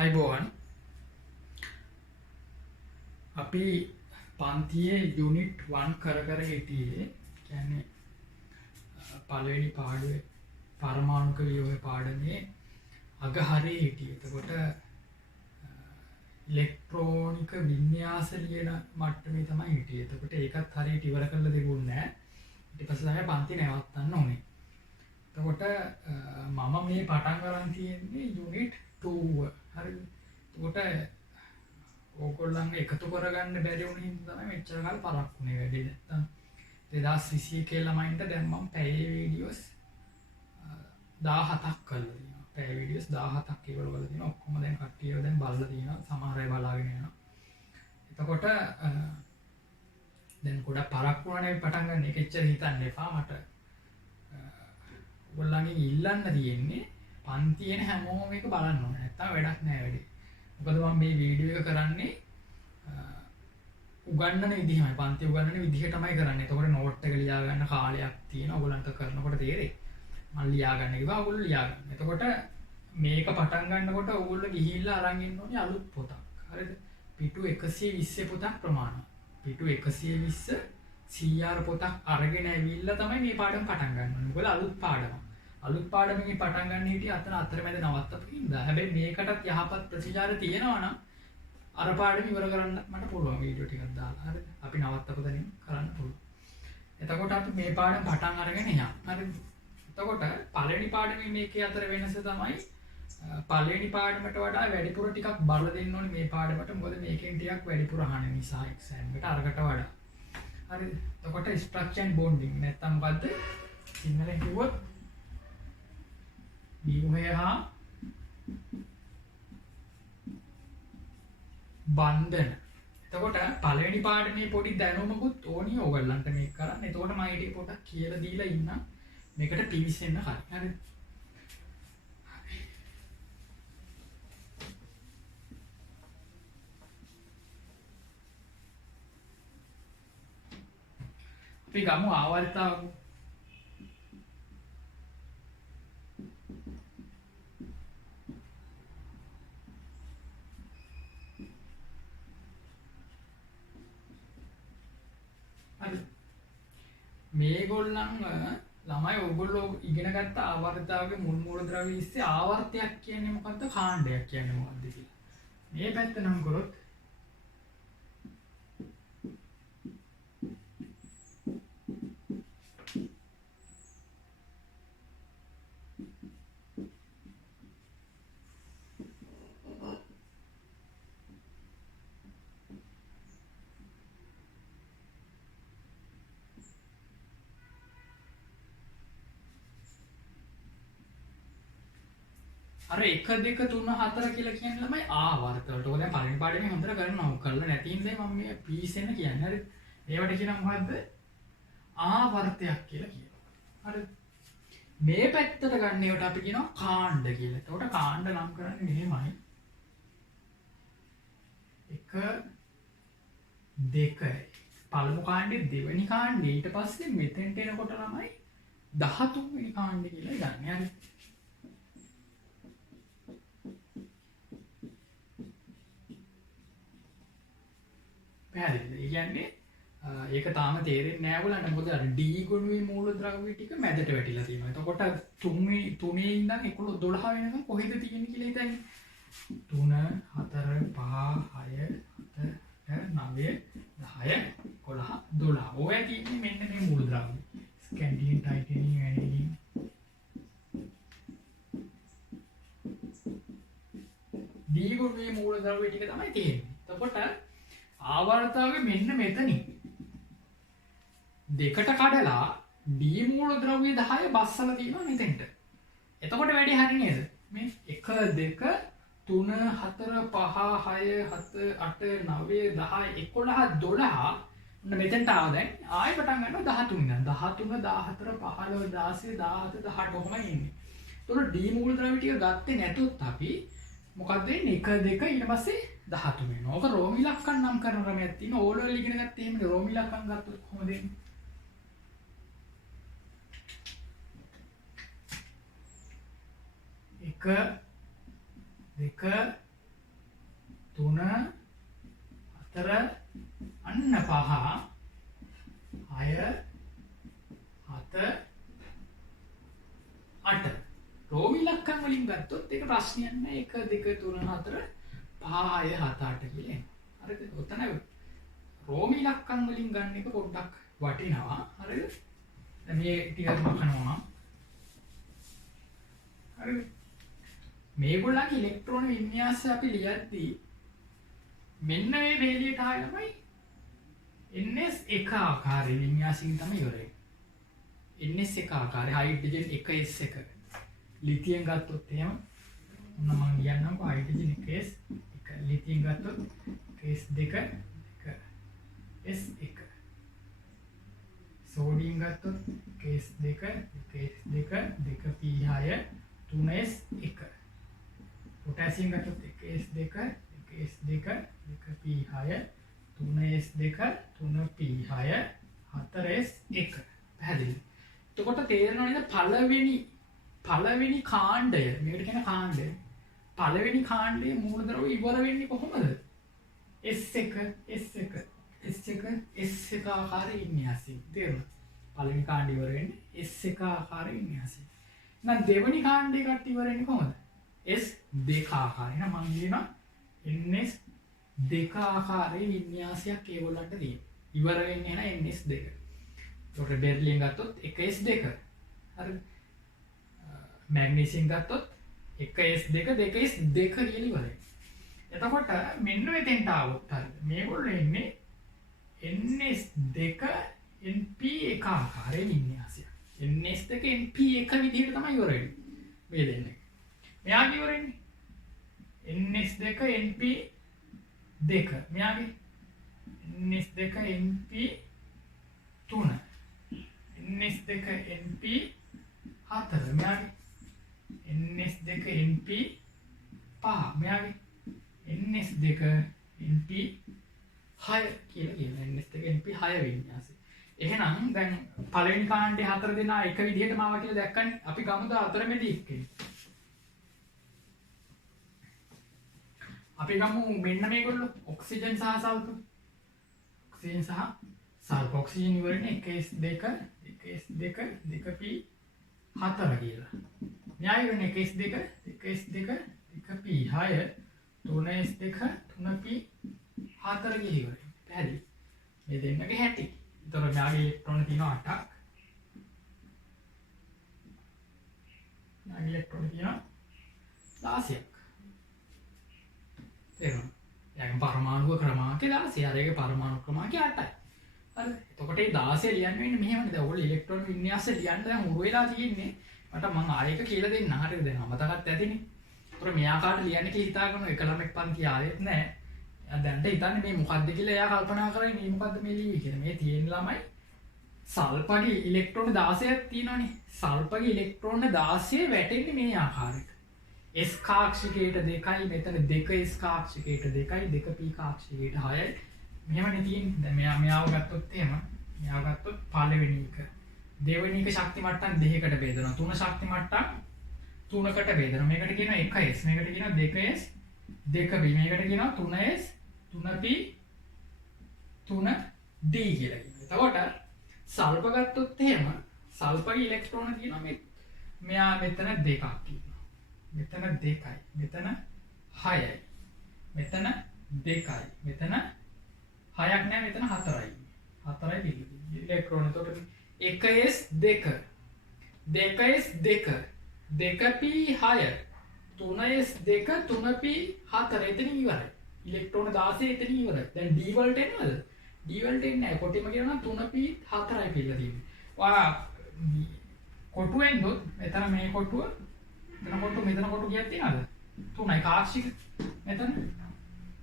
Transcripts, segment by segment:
අයිබෝවන් අපි පන්තියේ යුනිට් 1 කර හිටියේ කියන්නේ පළවෙනි පාඩුවේ පරමාණුක ව්‍යුහය පාඩමේ අග හරියේ හිටියේ. එතකොට ඉලෙක්ට්‍රෝනික වින්‍යාස ලියන මට්ටමේ තමයි හිටියේ. එතකොට ඒකත් හරියට ඉවර කරලා දෙගුන්නේ නැහැ. ඊට පස්සේ තමයි පන්ති නවත්තන්න ඕනේ. එතකොට මම මේ පටන් ගන්න තියෙන්නේ යුනිට් 2 හරිද? එතකොට ඕගොල්ලන් එකතු කරගන්න බැරි වුණ හින්දා තමයි මෙච්චර කාල පරක් වුණේ වැඩි. නැත්තම් 2021 ළමයින්ට දැන් මම පැයේ වීඩියෝස් 17ක් කරලා තියෙනවා. පැයේ වීඩියෝස් 17ක් ඒවල වල තියෙනවා. ඔක්කොම දැන් කට්ටියව දැන් බලලා තියෙනවා. සමහර අය බලාගෙන යනවා. එතකොට දැන් ගොඩක් පරක් වුණානේ පටන් ගන්න. ඒක එච්චර හිතන්න එපා මට. ඔයගොල්ලන්ගෙන් ඉල්ලන්න තියෙන්නේ පන්තියේන හැමෝම මේක බලන්න ඕනේ. නැත්තම් වැඩක් නෑ වැඩි. මොකද මම මේ වීඩියෝ එක කරන්නේ උගන්නන විදිහමයි. පන්ති උගන්නන විදිහටමයි කරන්නේ. එතකොට නෝට් එක ලියා ගන්න කාලයක් තියෙනවා. ඔයගොල්ලන්ට කරනකොට තේරෙයි. මම ලියා ගන්න කිව්වා ඔයගොල්ලෝ ලියා ගන්න. එතකොට මේක පටන් ගන්නකොට ඔයගොල්ලෝ ගිහිල්ලා අරන් ඉන්න ඕනේ අලුත් පොතක්. හරිද? පිටු 120 පොතක් ප්‍රමාණවත්. පිටු 120 CR පොතක් අරගෙන ඇවිල්ලා තමයි මේ පාඩම පටන් ගන්න ඕනේ. මොකද අලුත් පාඩමක්. අලුත් පාඩමකින් පටන් ගන්න හිටිය අතරමැද නවත්තපු හින්දා. හැබැයි මේකටත් යහපත් ප්‍රතිචාර තියෙනවා නම් අර පාඩම ඉවර කරන්න මට පුළුවන් වීඩියෝ ටිකක් දාලා. හරිද? අපි නවත්තපු තැනින් කරන්න පුළුවන්. එතකොට අපි මේ පාඩම පටන් අරගෙන යන්න. හරිද? එතකොට පළවෙනි පාඩමේ මේකේ අතර වෙනස තමයි පළවෙනි පාඩමට වඩා වැඩිපුර ටිකක් බලලා දෙන්න ඕනේ මේ පාඩමට. මොකද මේකෙන් ටිකක් වැඩිපුර අහන නිසා එක්සෑම් එකට අරකට වඩා. හරිද? එතකොට ස්ට්‍රක්චර් ඇන්ඩ් බොන්ඩින් නැත්තම් මොකද්ද? සිංහලෙන් කිව්වොත් ව්‍යුහය හා බන්ධන. එතකොට පළවෙනි පාඩමේ පොඩි දැනුමකුත් ඕනි ඕගොල්ලන්ට මේක කරන්න. එතකොට මම ඊට පොඩක් කියලා දීලා ඉන්න මේකට පිවිසෙන්න හරි. හරිද? අපි ගමු ආවර්තාව. මේගොල්ලන් ළමයි ඔයගොල්ලෝ ඉගෙන ගත්ත ආවර්තාවගේ මුල් මූලද්‍රව්‍ය ඉස්සේ ආවර්තයක් කියන්නේ මොකද්ද කාණ්ඩයක් කියන්නේ මොකද්ද කියලා. මේ පැත්ත නම් කරොත් අර 1 2 3 4 කියලා කියන්නේ ළමයි ආවර්ත වලට. ඔය දැන් පළවෙනි පාඩමේ හොඳට කරනවා. කරලා නැති ඉඳලා මම මේ පීසෙන්න කියන්නේ. හරිද? ඒවට කියනවා මොකද්ද? ආවර්තයක් කියලා කියනවා. හරිද? මේ පැත්තට ගන්න ඒවට අපි කියනවා කාණ්ඩ කියලා. එතකොට කාණ්ඩ නම් කරන්නේ මෙහෙමයි. 1 2 පළමු කාණ්ඩේ දෙවෙනි කාණ්ඩේ ඊට පස්සේ මෙතෙන්ට එනකොට ළමයි 13 වෙනි කාණ්ඩේ කියලා ගන්න. හරිද? පැහැදිලිද? ඒ කියන්නේ ඒක තාම තේරෙන්නේ නැහැ ඔයගලන්ට. මොකද අර D ගුණුවේ මූලද්‍රව්‍ය ටික මැදට වැටිලා තියෙනවා. එතකොට 3 ඉඳන් 11 12 වෙනකම් කොහෙද තියෙන්නේ කියලා හිතන්නේ. 3 4 5 6 7 9 10 11 12. ඔය තියෙන්නේ මෙන්න මේ මූලද්‍රව්‍ය. ස්කැන්ඩියම්, ටයිටේනියම්, ඇනීඩියම්. D ගුණුවේ මූලද්‍රව්‍ය ටික තමයි තියෙන්නේ. එතකොට ආවර්තාවේ මෙන්න මෙතනින් දෙකට කඩලා D මූලද්‍රව්‍ය 10 බස්සලා තියෙනවා මෙතෙන්ට. එතකොට වැඩි හරි නේද? මේ 1 2 3 4 5 6 7 8 9 10 11 12 මෙතෙන්ට ආව. දැන් ආයෙ පටන් ගන්නවා 13 ඉඳන් 13 14 15 16 17 18 ඔහොම ඉන්නේ. එතකොට D මූලද්‍රව්‍ය ටික ගත්තේ නැතුත් අපි මොකක්ද වෙන්නේ? 1 2 ඊට පස්සේ 13 වෙනවා. ඕක රෝම ඉලක්කම් නම් කරන ක්‍රමයක් තියෙනවා. ඕලෙවල් ඉගෙන ගත්තේ එහෙමනේ. රෝම ඉලක්කම් ගත්තොත් කොහොමද එන්නේ? 1 2 3 4 අන්න 5 6 7 8 රෝම ඉලක්කම් වලින් ගත්තොත් ඒක ප්‍රශ්නයක් නෑ 1 2 3 4 5 6 7 8 කියලා එනවා හරිද ඔතන රෝම ඉලක්කම් වලින් ගන්න එක පොඩ්ඩක් වටිනවා හරිද දැන් මේ ටිකක් මකනවා හරිද මේගොල්ලන්ගේ ඉලෙක්ට්‍රෝන වින්‍යාසය අපි ලියද්දී මෙන්න මේ වේලියට ආවමයි ns එක ආකාරයේ වින්‍යාසයෙන් තමයි ඉවර වෙන්නේ ns එක ආකාරයේ හයිඩ්‍රජන් 1s1 ලිතියම් ගත්තොත් එහෙම ඔන්න මම කියන්නම්කෝ හයිඩ්‍රජන් 1s1 ලිතියම් ගත්තොත් s2 s1 සෝඩියම් ගත්තොත් s2 s2 2p6 3s1 potassium का तो केस देकर s2 2p6 3s2 3p6 4s1 පැහැදිලි. එතකොට තේරෙනවා නේද පළවෙනි කාණ්ඩය මේකට කියන කාණ්ඩය. පළවෙනි කාණ්ඩයේ මූලද්‍රව්‍ය ඉවර වෙන්නේ කොහොමද? S1 ආකාරයේ වින්‍යාසයෙන්. තේරුණා? පළවෙනි කාණ්ඩය ඉවර වෙන්නේ S1 ආකාරයේ වින්‍යාසයෙන්. නම් දෙවෙනි කාණ්ඩේ කට ඉවර වෙන්නේ කොහොමද? S2 ආකාරය. එහෙනම් මම කියනවා NS2 ආකාරයේ වින්‍යාසයක් ඒගොල්ලන්ට තියෙනවා. ඉවර වෙන්නේ නැහැ NS2. ඒකට බෙරිලියම් ගත්තොත් 1s2. හරිද? මැග්නීසියම් ගත්තොත් 1s2 2s2 කියලා ඉවරයි. එතකොට මෙන්න මෙතෙන්ට ආවොත් හරිද? මේගොල්ලෝ ඉන්නේ NS2 NP1 ආකාරයේ වින්‍යාසයක්. NS2 NP1 විදිහට තමයි ඉවර වෙන්නේ. මේ දෙන්නේ. මෙයාගේ ඉවරන්නේ NS2 NP2 මෙයාගේ NS2 NP3 NS2 NP4 මෙයාගේ NS2 NP5 මෙයාගේ NS2 NP6 කියලා NS2 NP6 වින්‍යාසය. එහෙනම් දැන් පළවෙනි කාණ්ඩේ 4 දෙනා එක විදිහටම ආවා කියලා දැක්කනේ. අපි ගමුද අතරමැදි එක්කනේ. අපි ගමු මෙන්න මේගොල්ලෝ ඔක්සිජන් සහ සල්ෆර්. ඔක්සිජන් සහ සල්ෆර් ඔක්සිජන් ඉවරනේ 1s2 2p4 කියලා. න්‍යාය වෙන්නේ 1s2 2p6 3s2 3p4 කියලා ඉවරයි. පැහැදිලි. මේ දෙන්නගේ හැටි. ඒතර න්‍යාගේ ඉලෙක්ට්‍රෝන තියෙනවා 8ක්. න්‍යාගේ ඉලෙක්ට්‍රෝන තියෙනවා 16ක්. ඒක පරමාණු ක්‍රමාංකය 16. අර ඒක පරමාණු ක්‍රමාංකය 8යි. හරිද? එතකොට මේ 16 ලියන්න වෙන්නේ මෙහෙමනේ. දැන් ඔයගොල්ලෝ ඉලෙක්ට්‍රෝන වින්‍යාසය ලියන්න දැන් උරු වෙලා තියෙන්නේ. මට මම ආයෙක කියලා දෙන්න. හරිද? දැන් අමතකත් ඇතිනේ. ඒතර මෙයා කාට ලියන්නේ කියලා හිතාගෙන එක ළමෙක් පන්ති ආයෙත් නැහැ. එයා දැන්ට හිතන්නේ මේ මොකද්ද කියලා එයා කල්පනා කරන්නේ මේ මොකද්ද මේ ලියුවේ කියලා. මේ තියෙන ළමයි සල්පගේ ඉලෙක්ට්‍රෝන 16ක් තියෙනවනේ. සල්පගේ ඉලෙක්ට්‍රෝන 16 වැටෙන්නේ මේ ආකාරයට. S කාක්ෂිකයට 2යි මෙතන 2s කාක්ෂිකයට 2යි 2p කාක්ෂිකයට 6යි මෙහෙමනේ තියෙන්නේ. දැන් මෙයාව ගත්තොත් එහෙම මෙයාව ගත්තොත් පළවෙනි එක දෙවෙනි එක ශක්ති මට්ටම් දෙකකට බෙදනවා. තුන ශක්ති මට්ටම් තුනකට බෙදනවා. මේකට කියනවා 1s මේකට කියනවා 2s 2p මේකට කියනවා 3s 3p 3d කියලා කියනවා. එතකොට සල්ප ගත්තොත් එහෙම සල්පගේ ඉලෙක්ට්‍රෝන තියෙනවා මෙයා මෙතන 2ක් තියෙනවා. මෙතන 2යි මෙතන 6යි මෙතන 2යි මෙතන 6ක් නෑ මෙතන 4යි 4යි පිළිගන්නේ ඉලෙක්ට්‍රෝන. එතකොට 1s2 2s2 2p6 3s2 3p4 එතන ඉවරයි. ඉලෙක්ට්‍රෝන 16 එතන ඉවරයි. දැන් d වලට එනවද? d වලට එන්නේ නැහැ. කොටිම කියනවා 3p4යි කියලා තියෙන්නේ. ඔයා කොටුවෙන් දුත් මෙතන මේ කොටුව මෙතන කොටු ගියක් තියනද? 3යි කාක්ෂික මෙතන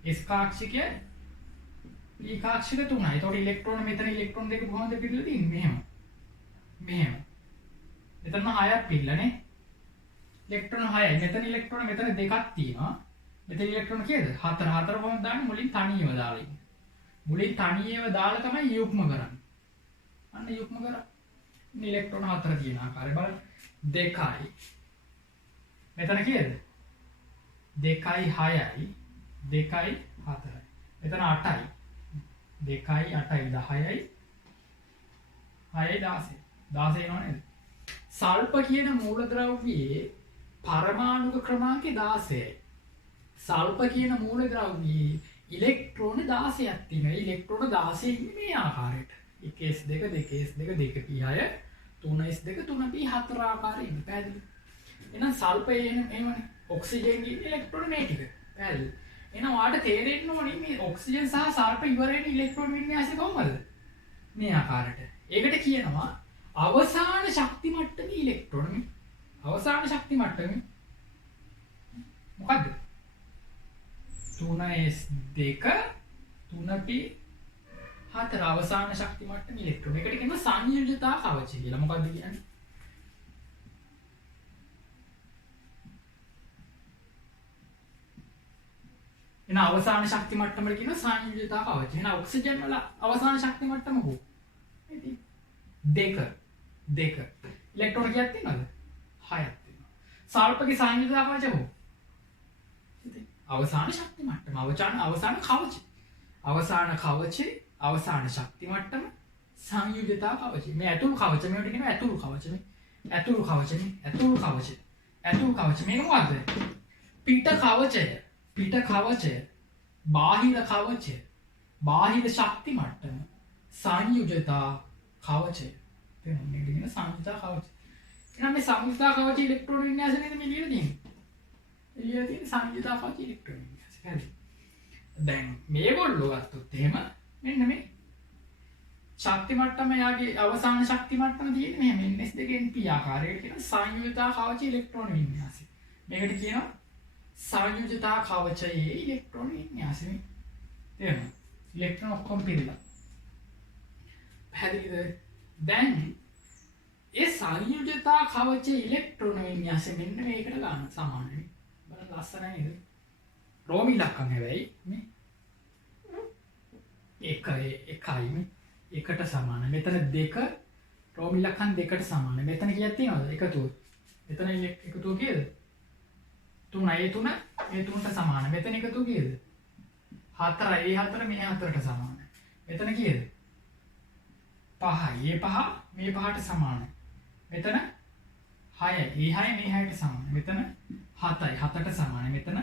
S කාක්ෂිකය P කාක්ෂික 3යි. ඒතකොට ඉලෙක්ට්‍රෝන මෙතන ඉලෙක්ට්‍රෝන දෙක කොහොමද පිළිලා තියෙන්නේ? මෙහෙම. මෙතන 6ක් පිළිලානේ. ඉලෙක්ට්‍රෝන 6යි. මෙතන ඉලෙක්ට්‍රෝන මෙතන 2ක් තියෙනවා. මෙතන ඉලෙක්ට්‍රෝන කීයද? 4. 4 කොහොමද දාන්නේ? මුලින් තනියම දාලා ඉන්නේ. මුලින් තනියම දාලා තමයි යුග්ම කරන්නේ. අන්න යුග්ම කරා. මේ ඉලෙක්ට්‍රෝන 4 තියෙන ආකාරය බලන්න. 2යි මෙතන කීයද? 2යි 6යි 2යි 4යි. මෙතන 8යි. 2යි 8යි 10යි 6යි 16. 16 එනව නේද? සල්ප කියන මූලද්‍රව්‍යයේ පරමාණුක ක්‍රමාංකය 16යි. සල්ප කියන මූලද්‍රව්‍යයේ ඉලෙක්ට්‍රෝන 16ක් තියෙනවා. ඉලෙක්ට්‍රෝන 16 ඉන්නේ මේ ආකාරයට. 1s2 2s2 2p6 3s2 3p4 ආකාරයෙන් පැහැදිලි. එහෙනම් සල්පයේ එහෙමනේ ඔක්සිජන් කියන ඉලෙක්ට්‍රෝන මේ ටික. පැහැදිලි. එහෙනම් ඔයාලට තේරෙන්න ඕනේ මේ ඔක්සිජන් සහ සල්ප ඉවර වෙන ඉලෙක්ට්‍රෝන වින්‍යාසය කොහොමද? මේ ආකාරයට. ඒකට කියනවා අවසාන ශක්ති මට්ටමේ ඉලෙක්ට්‍රෝන. අවසාන ශක්ති මට්ටමේ මොකද්ද? 3s2 3p4 අවසාන ශක්ති මට්ටමේ ඉලෙක්ට්‍රෝන. ඒකට කියනවා සංයුජතා කවචය කියලා. මොකද්ද කියන්නේ? එන අවසාන ශක්ති මට්ටමට කියනවා සංයුජතා කවචය. එන ඔක්සිජන් වල අවසාන ශක්ති මට්ටම කොහොමද? ඉතින් 2 ඉලෙක්ට්‍රෝන කීයක් තියෙනවද? 6ක් තියෙනවා. සල්පගේ සංයුජතා කවචය කොහොමද? ඉතින් අවසාන ශක්ති මට්ටම අවසාන කවචය. අවසාන කවචේ අවසාන ශක්ති මට්ටම සංයුජතා කවචය. මේ ඇතුළු කවචය මේකට කියනවා ඇතුළු කවචය. ඇතුළු කවචය. ඇතුළු කවචය. ඇතුළු කවචය. මේක මොකද්ද? පිට කවචය. පිට කවචය. බාහිර කවචය. බාහිර ශක්ති මට්ටම සංයුජතා කවචය. තේරුණාද? මේකට කියන සංයුජතා කවචය. එහෙනම් මේ සංයුජතා කවචය ඉලෙක්ට්‍රෝන වින්‍යාසය නේද මේ ලියලා තියෙන්නේ? එළිය තියෙන සංයුජතා කවචය ඉලෙක්ට්‍රෝන වින්‍යාසය. හරි. දැන් මේගොල්ලෝ ගත්තොත් එහෙම මෙන්න මේ ශක්ති මට්ටම යාගේ අවසාන ශක්ති මට්ටම තියෙන්නේ මෙහෙම ns2np ආකාරයට කියන සංයුජතා කවච ඉලෙක්ට්‍රෝන වින්‍යාසය. මේකට කියනවා සංයුජතා කවචයේ ඉලෙක්ට්‍රෝන වින්‍යාසය. තේරුණාද? ඉලෙක්ට්‍රෝන ඔක්කොම පිළිලා. පැහැදිලිද? දැන් ඒ සංයුජතා කවචයේ ඉලෙක්ට්‍රෝන වින්‍යාසය මෙන්න මේකට ගන්න සමානයි. බලන්න ලස්සනයි නේද? රෝම ඉලක්කම් හැබැයි මේ එකයි මේ එකට සමාන. මෙතන 2 රෝම ඉලක්කම් 2ට සමාන. මෙතන කීයක් තියෙනවද? එකතුව. මෙතන එකතුව කීයද? 3යි 3 මේ 3ට සමාන. මෙතන එකතුව කීයද? 4යි 4 මේ 4ට සමාන. මෙතන කීයද? 5යි 5 මේ 5ට සමාන. මෙතන 6යි 6 මේ 6ට සමාන. මෙතන 7යි 7ට සමාන. මෙතන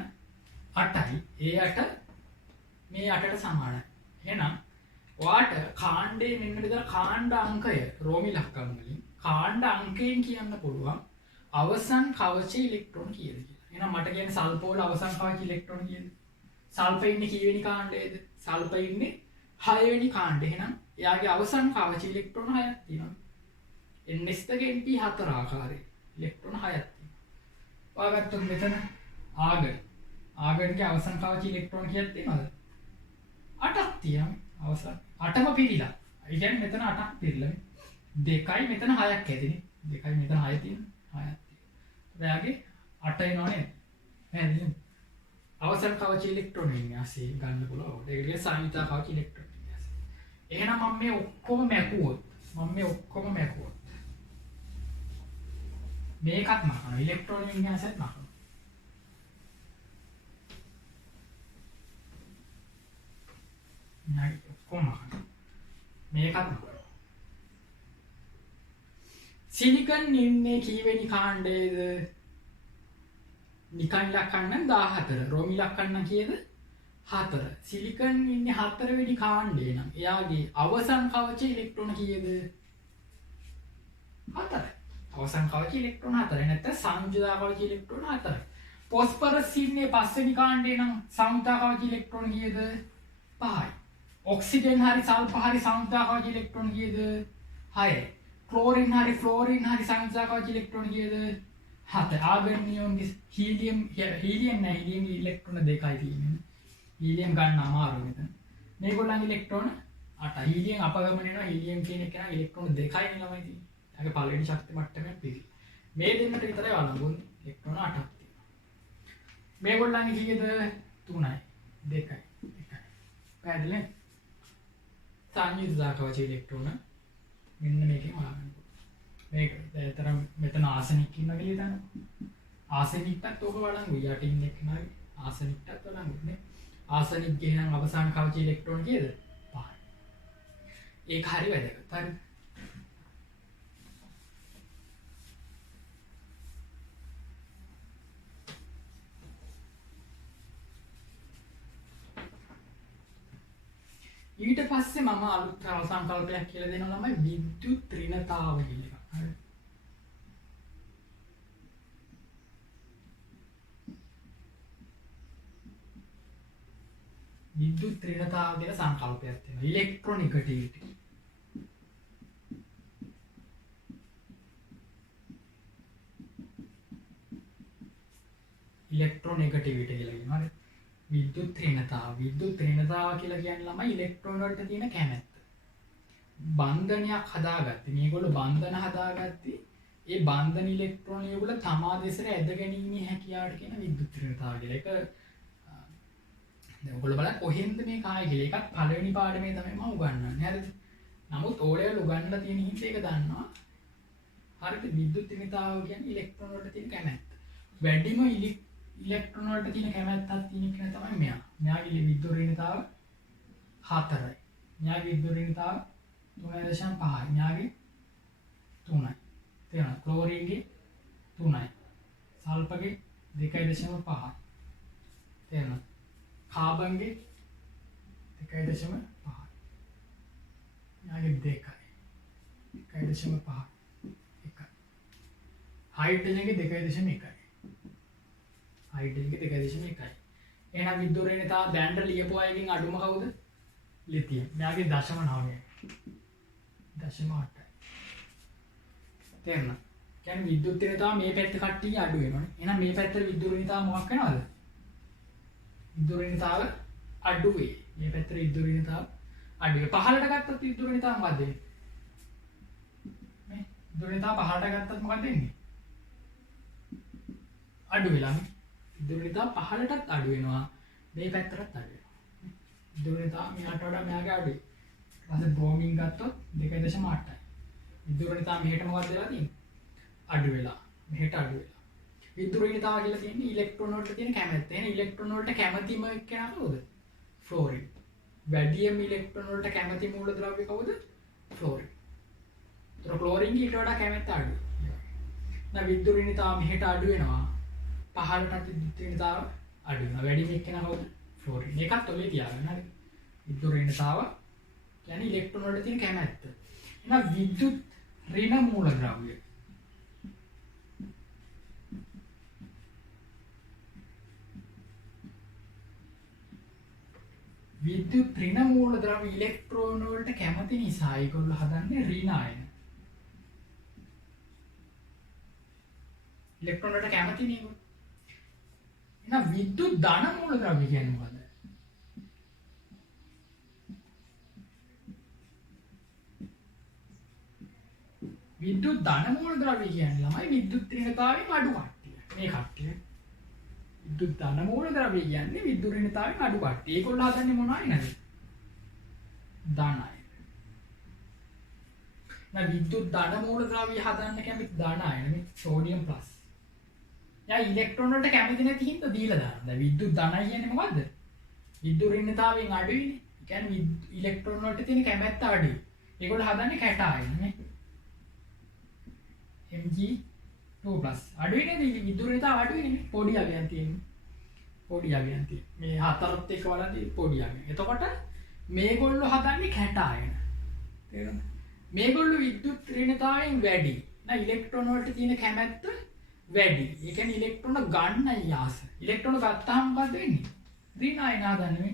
8යි 8 මේ 8ට සමානයි. එහෙනම් ඔයාට කාණ්ඩයේ මෙන්න විතර කාණ්ඩ අංකය රෝම ඉලක්කම් වලින් කාණ්ඩ අංකයෙන් කියන්න පුළුවන් අවසන් කවචයේ ඉලෙක්ට්‍රෝන කීයද කියලා. එහෙනම් මට කියන්නේ සල්ප වල අවසන් කවචයේ ඉලෙක්ට්‍රෝන කීයද? සල්ප ඉන්නේ කීවෙනි කාණ්ඩයේද? සල්ප ඉන්නේ 6 වෙනි කාණ්ඩේ. එහෙනම් එයාගේ අවසන් කවචයේ ඉලෙක්ට්‍රෝන 6ක් තියෙනවා. ns2np4 ආකාරයේ ඉලෙක්ට්‍රෝන 6ක් තියෙනවා. ඔයා ගත්තොත් මෙතන ආගන්ගේ අවසන් කවචයේ ඉලෙක්ට්‍රෝන කීයක් තියෙනවද? 8ක් තියෙනවා. අවසන් 8ම පිළිලා. ඒ කියන්නේ මෙතන 8ක් පිළිලා. 2යි මෙතන 6ක් ඇතිනේ. 2යි මෙතන 6 තියෙනවා. 6ක් තියෙනවා. එයාගේ 8 එනවා නේද? නේද? අවසන් කවච ඉලෙක්ට්‍රෝන වින්‍යාසය ගන්න පුළුවන්. ඒකට කියන සංයුතා කවච ඉලෙක්ට්‍රෝන වින්‍යාසය. එහෙනම් මම මේ ඔක්කොම මැකුවොත් මේකත් මහනවා. ඉලෙක්ට්‍රෝන වින්‍යාසයත් මහනවා. නයි ඔක්කොම මේකත් සිලිකන් ඉන්නේ කීවෙනි කාණ්ඩයේද? නිකන් ඉලක්කම් නම් 14. රෝම ඉලක්කම් නම් කීයද? 4. සිලිකන් ඉන්නේ 4 වෙනි කාණ්ඩේ නම් එයාගේ අවසන් කවචයේ ඉලෙක්ට්‍රෝන කීයද? 4. අවසන් කවචයේ ඉලෙක්ට්‍රෝන 4. නැත්නම් සංයුතා කවචයේ ඉලෙක්ට්‍රෝන 4. ෆොස්ෆරස් ඉන්නේ 5 වෙනි කාණ්ඩේ නම් සංයුතා කවචයේ ඉලෙක්ට්‍රෝන කීයද? 5යි. ඔක්සිජන් හරි සල්ෆර් හරි සංයුතා කවච ඉලෙක්ට්‍රෝන කීයද? 6යි. ක්ලෝරින් හරි ෆ්ලෝරින් හරි සංයුතා කවච ඉලෙක්ට්‍රෝන කීයද? 7යි. ආගන් නියොන්ගේ හීලියම් ඉලෙක්ට්‍රෝන 2යි තියෙන්නේ. හීලියම් ගන්න අමාරුයි මෙතන. මේගොල්ලන්ගේ ඉලෙක්ට්‍රෝන 8යි. හීලියම් අපගමන වෙනවා. හීලියම් කියන එක නා ඉලෙක්ට්‍රෝන 2යි නේ ළමයි තියෙන්නේ. ඒගේ පළවෙනි ශක්ති මට්ටමෙන් පිළි. මේ දෙන්නට විතරයි වළංගුන්නේ. ඉලෙක්ට්‍රෝන 8ක් තියෙනවා. මේගොල්ලන්ගේ කීයද? 3යි. 2යි. 1යි. පැහැදිලිද? සංයුතා කවච ඉලෙක්ට්‍රෝන මෙන්න මේකෙන් හොයාගන්න පුළුවන්. මේක දැන් මෙතන ආසනික් ඉන්නවා කියලා හිතන්න. ආසනික්ටත් ඕක වළංගුයි. යටින් එක්කනයි ආසනික්ටත් වළංගුයි නේ. ආසනික් ගෙනනම් අවසාන කවචයේ ඉලෙක්ට්‍රෝන කීයද? 5යි. ඒක හරි වැදගත්. හරි. ඊට පස්සේ මම අලුත් සංකල්පයක් කියලා දෙනවා තමයි විද්‍යුත් ඍණතාව කියන එක. හරි. විද්‍යුත් ඍණතාව කියන සංකල්පයක් තියෙනවා. ඉලෙක්ට්‍රොනෙගටිවිටි. ඉලෙක්ට්‍රොනෙගටිවිටි කියලා කියනවා. හරි. විද්‍යුත් ඍණතාව කියලා කියන්නේ ළමයි ඉලෙක්ට්‍රෝන වලට තියෙන කැමැත්ත. බන්ධනයක් හදාගත්තේ. මේගොල්ලෝ බන්ධන හදාගත්තේ ඒ බන්ධන ඉලෙක්ට්‍රෝන ඒගොල්ලෝ තමා දෙසට ඇද ගැනීමේ හැකියාවට කියන විද්‍යුත් ඍණතාව කියලා. ඒක දැන් ඔයගොල්ලෝ බලන්න කොහෙන්ද මේ කාය කියලා. ඒකත් පළවෙනි පාඩමේ තමයි මම උගන්වන්නේ. හරිද? නමුත් ඕලෙවල් උගන්වලා තියෙන හින්දා ඒක දන්නවා. හරිද? විද්‍යුත් ඍණතාව කියන්නේ ඉලෙක්ට්‍රෝන වලට තියෙන කැමැත්ත. වැඩිම ඉලෙක්ට්‍රෝන වලට තියෙන කැමැත්තක් තියෙන කෙනා තමයි මෙයා. මෙයාගේ විද්‍යුත් ඍණතාව 4යි. මෙයාගේ විද්‍යුත් ඍණතාව 3.5යි. මෙයාගේ 3යි. තේරෙනවද? ක්ලෝරින්ගේ 3යි. සල්ෆර්ගේ 2.5යි. තේරෙනවද? කාබන්ගේ 2.5යි. මෙයාගේ 2යි. 1.5යි. 1යි. හයිඩ්‍රජන්ගේ 2.1යි. හයිඩ්‍රජන්ගේ 2.1යි. එහෙනම් විද්‍යුත් ඍණතාව දැන්ට ලියපු අයගෙන් අඩුම කවුද? ලිතියම්. මෙයාගේ 0.9යි. 0.8යි. තේරෙනවද? කියන්නේ විද්‍යුත් ඍණතාව මේ පැත්ත කට්ටිය අඩු වෙනවනේ. එහෙනම් මේ පැත්තේ විද්‍යුත් ඍණතාව මොකක් වෙනවද? විද්‍යුත් ර්ණතාව අඩු වේ. මේ පැත්තේ විද්‍යුත් ර්ණතාව අඩු වේ. පහළට ගත්තොත් විද්‍යුත් ර්ණතාව මොකක්ද වෙන්නේ? මේ විද්‍යුත් ර්ණතාව පහළට ගත්තොත් මොකක්ද වෙන්නේ? අඩු වෙලා නේ. විද්‍යුත් ර්ණතාව පහළටත් අඩු වෙනවා. මේ පැත්තටත් අඩු වෙනවා. විද්‍යුත් ර්ණතාව මෙහාට වඩා මෙහාගේ අඩුයි. ඊට පස්සේ බ්‍රෝමින් ගත්තොත් 2.8යි. විද්‍යුත් ර්ණතාව මෙහෙට මොකක්ද වෙලා තියෙන්නේ? අඩු වෙලා. මෙහෙට අඩු වෙලා. විද්‍යුත් ඍණතාව කියලා තියෙන්නේ ඉලෙක්ට්‍රෝන වලට තියෙන කැමැත්ත. එහෙනම් ඉලෙක්ට්‍රෝන වලට කැමැතිම කෙනා කවුද? ෆ්ලෝරින්. වැඩිම ඉලෙක්ට්‍රෝන වලට කැමැති මූලද්‍රව්‍ය කවුද? ෆ්ලෝරින්. ඒතර ක්ලෝරින්ගේ ඊට වඩා කැමැත්ත අඩුයි. දැන් විද්‍යුත් ඍණතාව මෙහෙට අඩු වෙනවා. පහළට විද්‍යුත් ඍණතාව අඩු වෙනවා. වැඩිම එක්කෙනා කවුද? ෆ්ලෝරින්. මේකත් ඔලේ තියාගන්න හරි. විද්‍යුත් ඍණතාව කියන්නේ ඉලෙක්ට්‍රෝන වලට තියෙන කැමැත්ත. එහෙනම් විද්‍යුත් ඍණ මූලද්‍රව්‍ය විද්‍යුත් ඍණ මූලද්‍රව්‍ය ඉලෙක්ට්‍රෝන වලට කැමති නිසා ඒගොල්ලෝ හදන්නේ ඍණ අයන. ඉලෙක්ට්‍රෝන වලට කැමති නේ ඒගොල්ලෝ. එහෙනම් විද්‍යුත් ධන මූලද්‍රව්‍ය කියන්නේ මොකද්ද? විද්‍යුත් ධන මූලද්‍රව්‍ය කියන්නේ ළමයි විද්‍යුත් ඍණතාවයෙන් අඩු කට්ටිය. මේ කට්ටිය. විද්‍යුත් ධන මූලද්‍රව්‍ය කියන්නේ විද්‍යුත් ඍණතාවයෙන් අඩු කට්ටිය. ඒගොල්ලෝ හදන්නේ මොන අයනද? ධනයි. now විද්‍යුත් ධන මූලද්‍රව්‍ය හදන්න කැමති ධන අයන මේ සෝඩියම් ප්ලස්. යා ඉලෙක්ට්‍රෝන වලට කැමති නැති හින්දා දීලා දානවා. දැන් විද්‍යුත් ධනයි කියන්නේ මොකද්ද? විද්‍යුත් ඍණතාවයෙන් අඩුයිනේ. ඒ කියන්නේ ඉලෙක්ට්‍රෝන වලට තියෙන කැමැත්ත අඩුයි. ඒගොල්ලෝ හදන්නේ කැට අයන නේ. Mg2+ අඩුයිනේ විද්‍යුත් ඍණතාව අඩුයිනේ. පොඩි අගයන් තියෙන්නේ. පොඩි අගයන් තියෙන්නේ. මේ හතරත් එක්ක බලද්දී පොඩි අගයන්. එතකොට මේගොල්ලෝ හදන්නේ කැට අයන. තේරුණාද? මේගොල්ලෝ විද්‍යුත් ඍණතාවයෙන් වැඩි. නා ඉලෙක්ට්‍රෝන වලට තියෙන කැමැත්ත වැඩි. ඒ කියන්නේ ඉලෙක්ට්‍රෝන ගන්නයි ආස. ඉලෙක්ට්‍රෝන ගත්තාම මොකද වෙන්නේ? ඍණ අයන හදන්නේ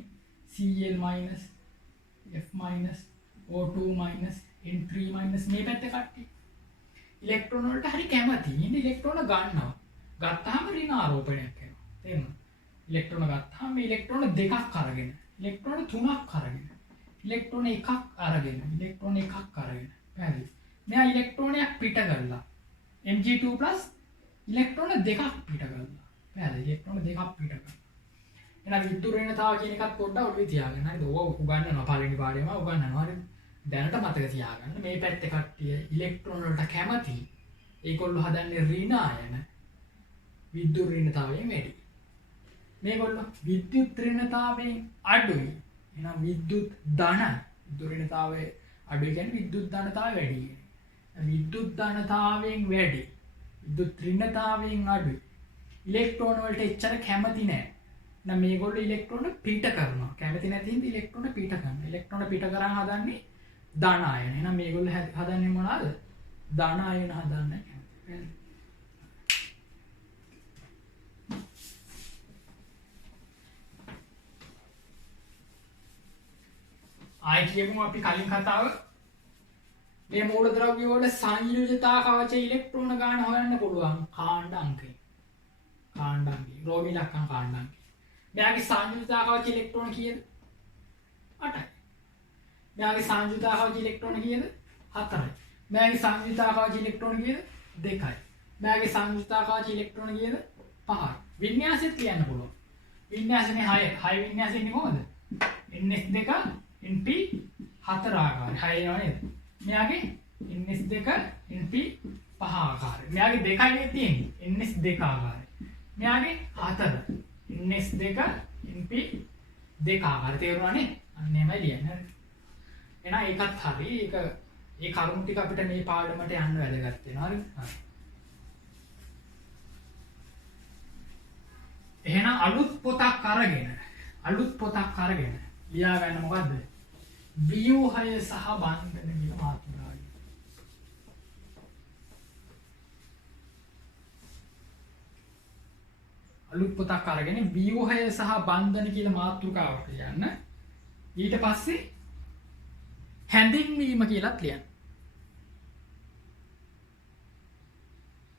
Cl- F- O2- N3- මේ පැත්ත කට්ටිය. ඉලෙක්ට්‍රෝන වලට හරි කැමති. ඉතින් ඉලෙක්ට්‍රෝන ගන්නවා. ගත්තාම ඍණ ආරෝපණයක් වෙනවා. තේරුණාද? ඉලෙක්ට්‍රෝන ගත්තාම මේ ඉලෙක්ට්‍රෝන දෙකක් අරගෙන, ඉලෙක්ට්‍රෝන තුනක් අරගෙන, ඉලෙක්ට්‍රෝන එකක් අරගෙන, ඉලෙක්ට්‍රෝන එකක් අරගෙන. පැහැදිලි. මෙයා ඉලෙක්ට්‍රෝනයක් පිට කරලා Mg2+ ඉලෙක්ට්‍රෝන දෙකක් පිට කරලා. පැහැදිලි. ඉලෙක්ට්‍රෝන දෙකක් පිට කරලා. එහෙනම් විද්‍යුත් ඍණතාව කියන එකත් පොඩ්ඩක් ඔළුවේ තියාගන්න. හරිද? ඕක උගන්වනවා පළවෙනි පාඩේම උගන්වනවා. හරිද? දැනට මතක තියාගන්න මේ පැත්තේ කට්ටිය ඉලෙක්ට්‍රෝන වලට කැමති. ඒගොල්ලෝ හදන්නේ ඍණ අයන විද්‍යුත් ඍණතාවයෙන් වැඩි. මේගොල්ලෝ විද්‍යුත් ඍණතාවයෙන් අඩුයි. එහෙනම් විද්‍යුත් ධන විද්‍යුත් ඍණතාවය අඩුයි කියන්නේ විද්‍යුත් ධනතාවය වැඩි කියන්නේ. විද්‍යුත් ධනතාවයෙන් වැඩි. විද්‍යුත් ඍණතාවයෙන් අඩුයි. ඉලෙක්ට්‍රෝන වලට එච්චර කැමති නැහැ. එහෙනම් මේගොල්ලෝ ඉලෙක්ට්‍රෝන පිට කරනවා. කැමති නැති හින්දා ඉලෙක්ට්‍රෝන පිට කරනවා. ඉලෙක්ට්‍රෝන පිට කරන් හදන්නේ ධන ආයන. එහෙනම් මේගොල්ලෝ හදන්නේ මොනවාද? ධන ආයන හදන්නේ. ආයි කියමු අපි කලින් කතාව මේ මූලද්‍රව්‍ය වල සංයුජතා කවචයේ ඉලෙක්ට්‍රෝන ගාන හොයන්න පුළුවන් කාණ්ඩ අංකය. කාණ්ඩ අංකය. රෝමී ලක්ෂණ කාණ්ඩ අංකය. මෙයාගේ සංයුජතා කවචයේ ඉලෙක්ට්‍රෝන කීයද? 8යි. මෙයාගේ සංයුජතා කවචයේ ඉලෙක්ට්‍රෝන කීයද? 4යි. මෙයාගේ සංයුජතා කවචයේ ඉලෙක්ට්‍රෝන කීයද? 2යි. මෙයාගේ සංයුජතා කවචයේ ඉලෙක්ට්‍රෝන කීයද? 5යි. වින්‍යාසෙත් කියන්න පුළුවන්. වින්‍යාසනේ 6. 6 වින්‍යාසෙන්නේ කොහොමද? ns2 np 4 ආකාරය. 6 එනවා නේද? මෙයාගේ ns2 np 5 ආකාරය. මෙයාගේ 2යි නේ තියෙන්නේ. ns2 ආකාරය. මෙයාගේ 4 ns2 np 2 ආකාරය. තේරුණානේ? අන්න එමය ලියන්නේ. එහෙනම් ඒකත් හරි. ඒක ඒ කරුණු ටික අපිට මේ පාඩමට යන්න වැදගත් වෙනවා. හරි? හරි. එහෙනම් අලුත් පොතක් අරගෙන ලියා ගන්න මොකද්ද? ව්‍යුහය සහ බන්ධන කියන මාතෘකාවයි. අලුත් පොතක් අරගෙන ව්‍යුහය සහ බන්ධන කියලා මාතෘකාවට යන්න. ඊට පස්සේ හැඳින්වීම කියලාත් ලියන්න.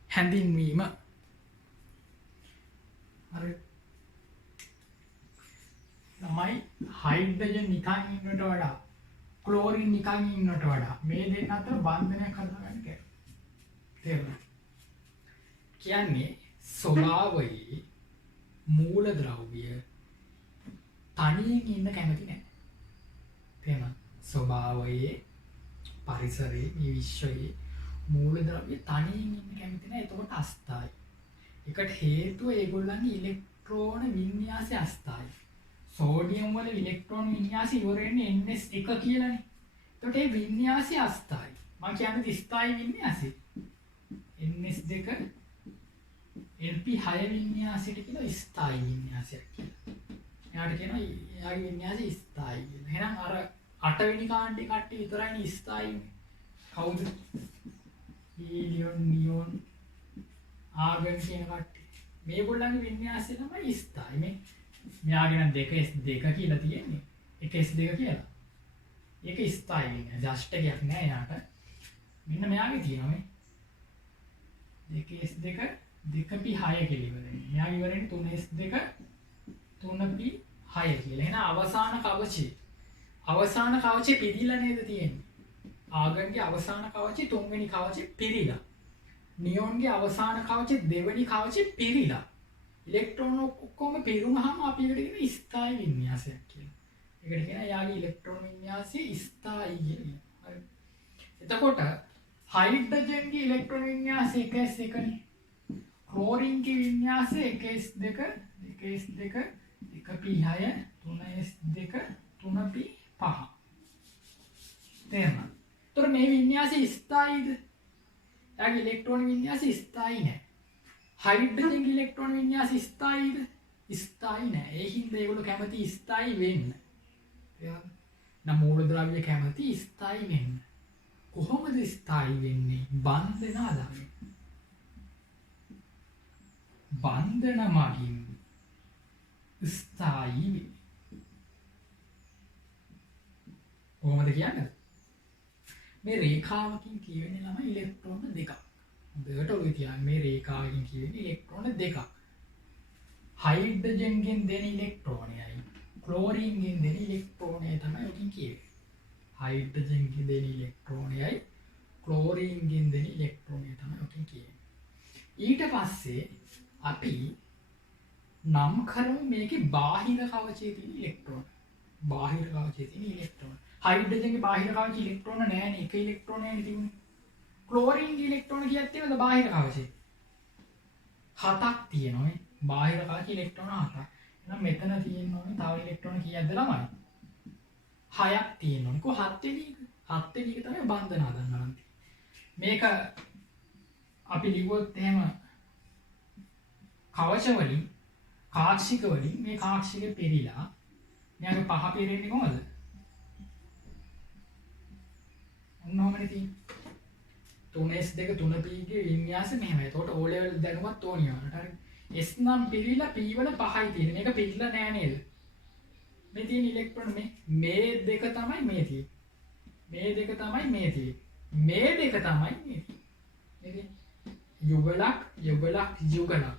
හැඳින්වීම. හරි. තමයි හයිඩ්‍රජන් නිකන් ඉන්නට වඩා ක්ලෝරින් නිකන් ඉන්නට වඩා මේ දෙන්න අතර බන්ධනයක් හදාගන්න කියලා. තේරුණා? කියන්නේ ස්වභාවයේ මූලද්‍රව්‍ය තනියෙන් ඉන්න කැමති නැහැ. තේරුණා? ස්වභාවයේ පරිසරයේ මේ විශ්වයේ මූලද්‍රව්‍ය තනියෙන් ඉන්න කැමති නැහැ. එතකොට අස්ථායි. ඒකට හේතුව ඒගොල්ලන්ගේ ඉලෙක්ට්‍රෝන වින්‍යාසය අස්ථායි. සෝඩියම් වල ඉලෙක්ට්‍රෝන වින්‍යාසය ඉවර වෙන්නේ ns1 කියලානේ. එතකොට ඒ වින්‍යාසය අස්ථායි. මම කියන්නේ ස්ථායි වින්‍යාසය. ns2 np6 වින්‍යාසයට කියලා ස්ථායි වින්‍යාසයක් කියලා. එයාට කියනවා එයාගේ වින්‍යාසය ස්ථායි කියලා. එහෙනම් අර 8 වෙනි කාණ්ඩේ කට්ටිය විතරයිනේ ස්ථායි. කවුද? හීලියම්, නියොන්, ආර්ගන් කියන කට්ටිය. මේගොල්ලන්ගේ වින්‍යාසය තමයි ස්ථායි. මෙයාගේ නම් 2s2 කියලා තියෙන්නේ. 1s2 කියලා. ඒක ස්ථායි වින්‍යාසය. ජස්ට් එකක් නෑ යාට. මෙන්න මෙයාගේ තියෙනවා මේ 2s2 2p6 කියලා ඉවරනේ. මෙයාගේ ඉවරනේ 3s2 3p6 කියලා. එහෙනම් අවසාන කවචේ පිරීලා නේද තියෙන්නේ? ආගන්ගේ අවසාන කවචේ 3 වෙනි කවචේ පිරීලා. නියොන්ගේ අවසාන කවචේ 2 වෙනි කවචේ පිරීලා. ඉලෙක්ට්‍රෝන ඔක්කොම පිරුණාම අපි ඒකට කියන ස්ථායි වින්‍යාසයක් කියලා. ඒකට කියන යාගේ ඉලෙක්ට්‍රෝන වින්‍යාසය ස්ථායි කියලා. හරි. එතකොට හයිඩ්‍රජන්ගේ ඉලෙක්ට්‍රෝන වින්‍යාසය 1s1 නේ. ක්ලෝරින්ගේ වින්‍යාසය 1s2 2s2 1p6 3s2 3p5. තේරුණා? ඒතර මේ වින්‍යාසය ස්ථායිද? යාගේ ඉලෙක්ට්‍රෝන වින්‍යාසය ස්ථායි නෑ. හයිඩ්‍රජන් ඉලෙක්ට්‍රෝන වින්‍යාසය ස්ථායිද? ස්ථායි නෑ. ඒ හින්දා ඒගොල්ලෝ කැමති ස්ථායි වෙන්න. තේරුණාද? නම් මූලද්‍රව්‍ය කැමති ස්ථායි වෙන්න. කොහොමද ස්ථායි වෙන්නේ? බන්ධන ආදාගෙන. බන්ධන මගින් ස්ථායි වෙන්නේ. කොහොමද කියන්නේ? මේ රේඛාවකින් කියවෙන්නේ ළමයි ඉලෙක්ට්‍රෝන දෙකක්. හොඳට ඔළුවේ තියාගන්න මේ රේඛාවකින් කියවෙන්නේ ඉලෙක්ට්‍රෝන දෙකක්. හයිඩ්‍රජන්ගෙන් දෙන ඉලෙක්ට්‍රෝනයයි ක්ලෝරින්ගෙන් දෙන ඉලෙක්ට්‍රෝනයයි තමයි ඔකින් කියවෙන්නේ. හයිඩ්‍රජන්ගෙන් දෙන ඉලෙක්ට්‍රෝනයයි ක්ලෝරින්ගෙන් දෙන ඉලෙක්ට්‍රෝනයයි තමයි ඔකින් කියවෙන්නේ. ඊට පස්සේ අපි නම් කරමු මේකේ බාහිර කවචයේ තියෙන ඉලෙක්ට්‍රෝන. බාහිර කවචයේ තියෙන ඉලෙක්ට්‍රෝන. හයිඩ්‍රජන්ගේ බාහිර කවචයේ ඉලෙක්ට්‍රෝන නෑනේ. එක ඉලෙක්ට්‍රෝනයක්නේ තිබුණේ. ක්ලෝරින්ගේ ඉලෙක්ට්‍රෝන කීයක් තියෙනවද බාහිර කවචයේ? 7ක් තියෙනවා නේ. බාහිර කවචයේ ඉලෙක්ට්‍රෝන 7ක්. එහෙනම් මෙතන තියෙන්න ඕනේ තව ඉලෙක්ට්‍රෝන කීයක්ද ළමයි? 6ක් තියෙන්න ඕනේ. කො 7 වෙනි එක? 7 වෙනි එක තමයි බන්ධන හදන්න නම් මේක අපි ලිව්වොත් එහෙම කවච වලින් කාක්ෂික වලින් මේ කාක්ෂික පෙරිලා මෙයාගේ පහ පෙරෙන්නේ කොහොමද? ඔන්නෝමනේ තියෙන්නේ. 3s2 3p ගේ වින්‍යාසය මෙහෙමයි. එතකොට O level දැනුවත් ඕනිය වුණාට හරි. S නම් පිළිලා P වල 5යි තියෙන්නේ. මේක පිළිලා නෑ නේද? මේ තියෙන ඉලෙක්ට්‍රෝන මේ දෙක තමයි මේ තියෙන්නේ. මේ දෙක තමයි මේ තියෙන්නේ. මේ දෙක තමයි මේ තියෙන්නේ. යුගලක්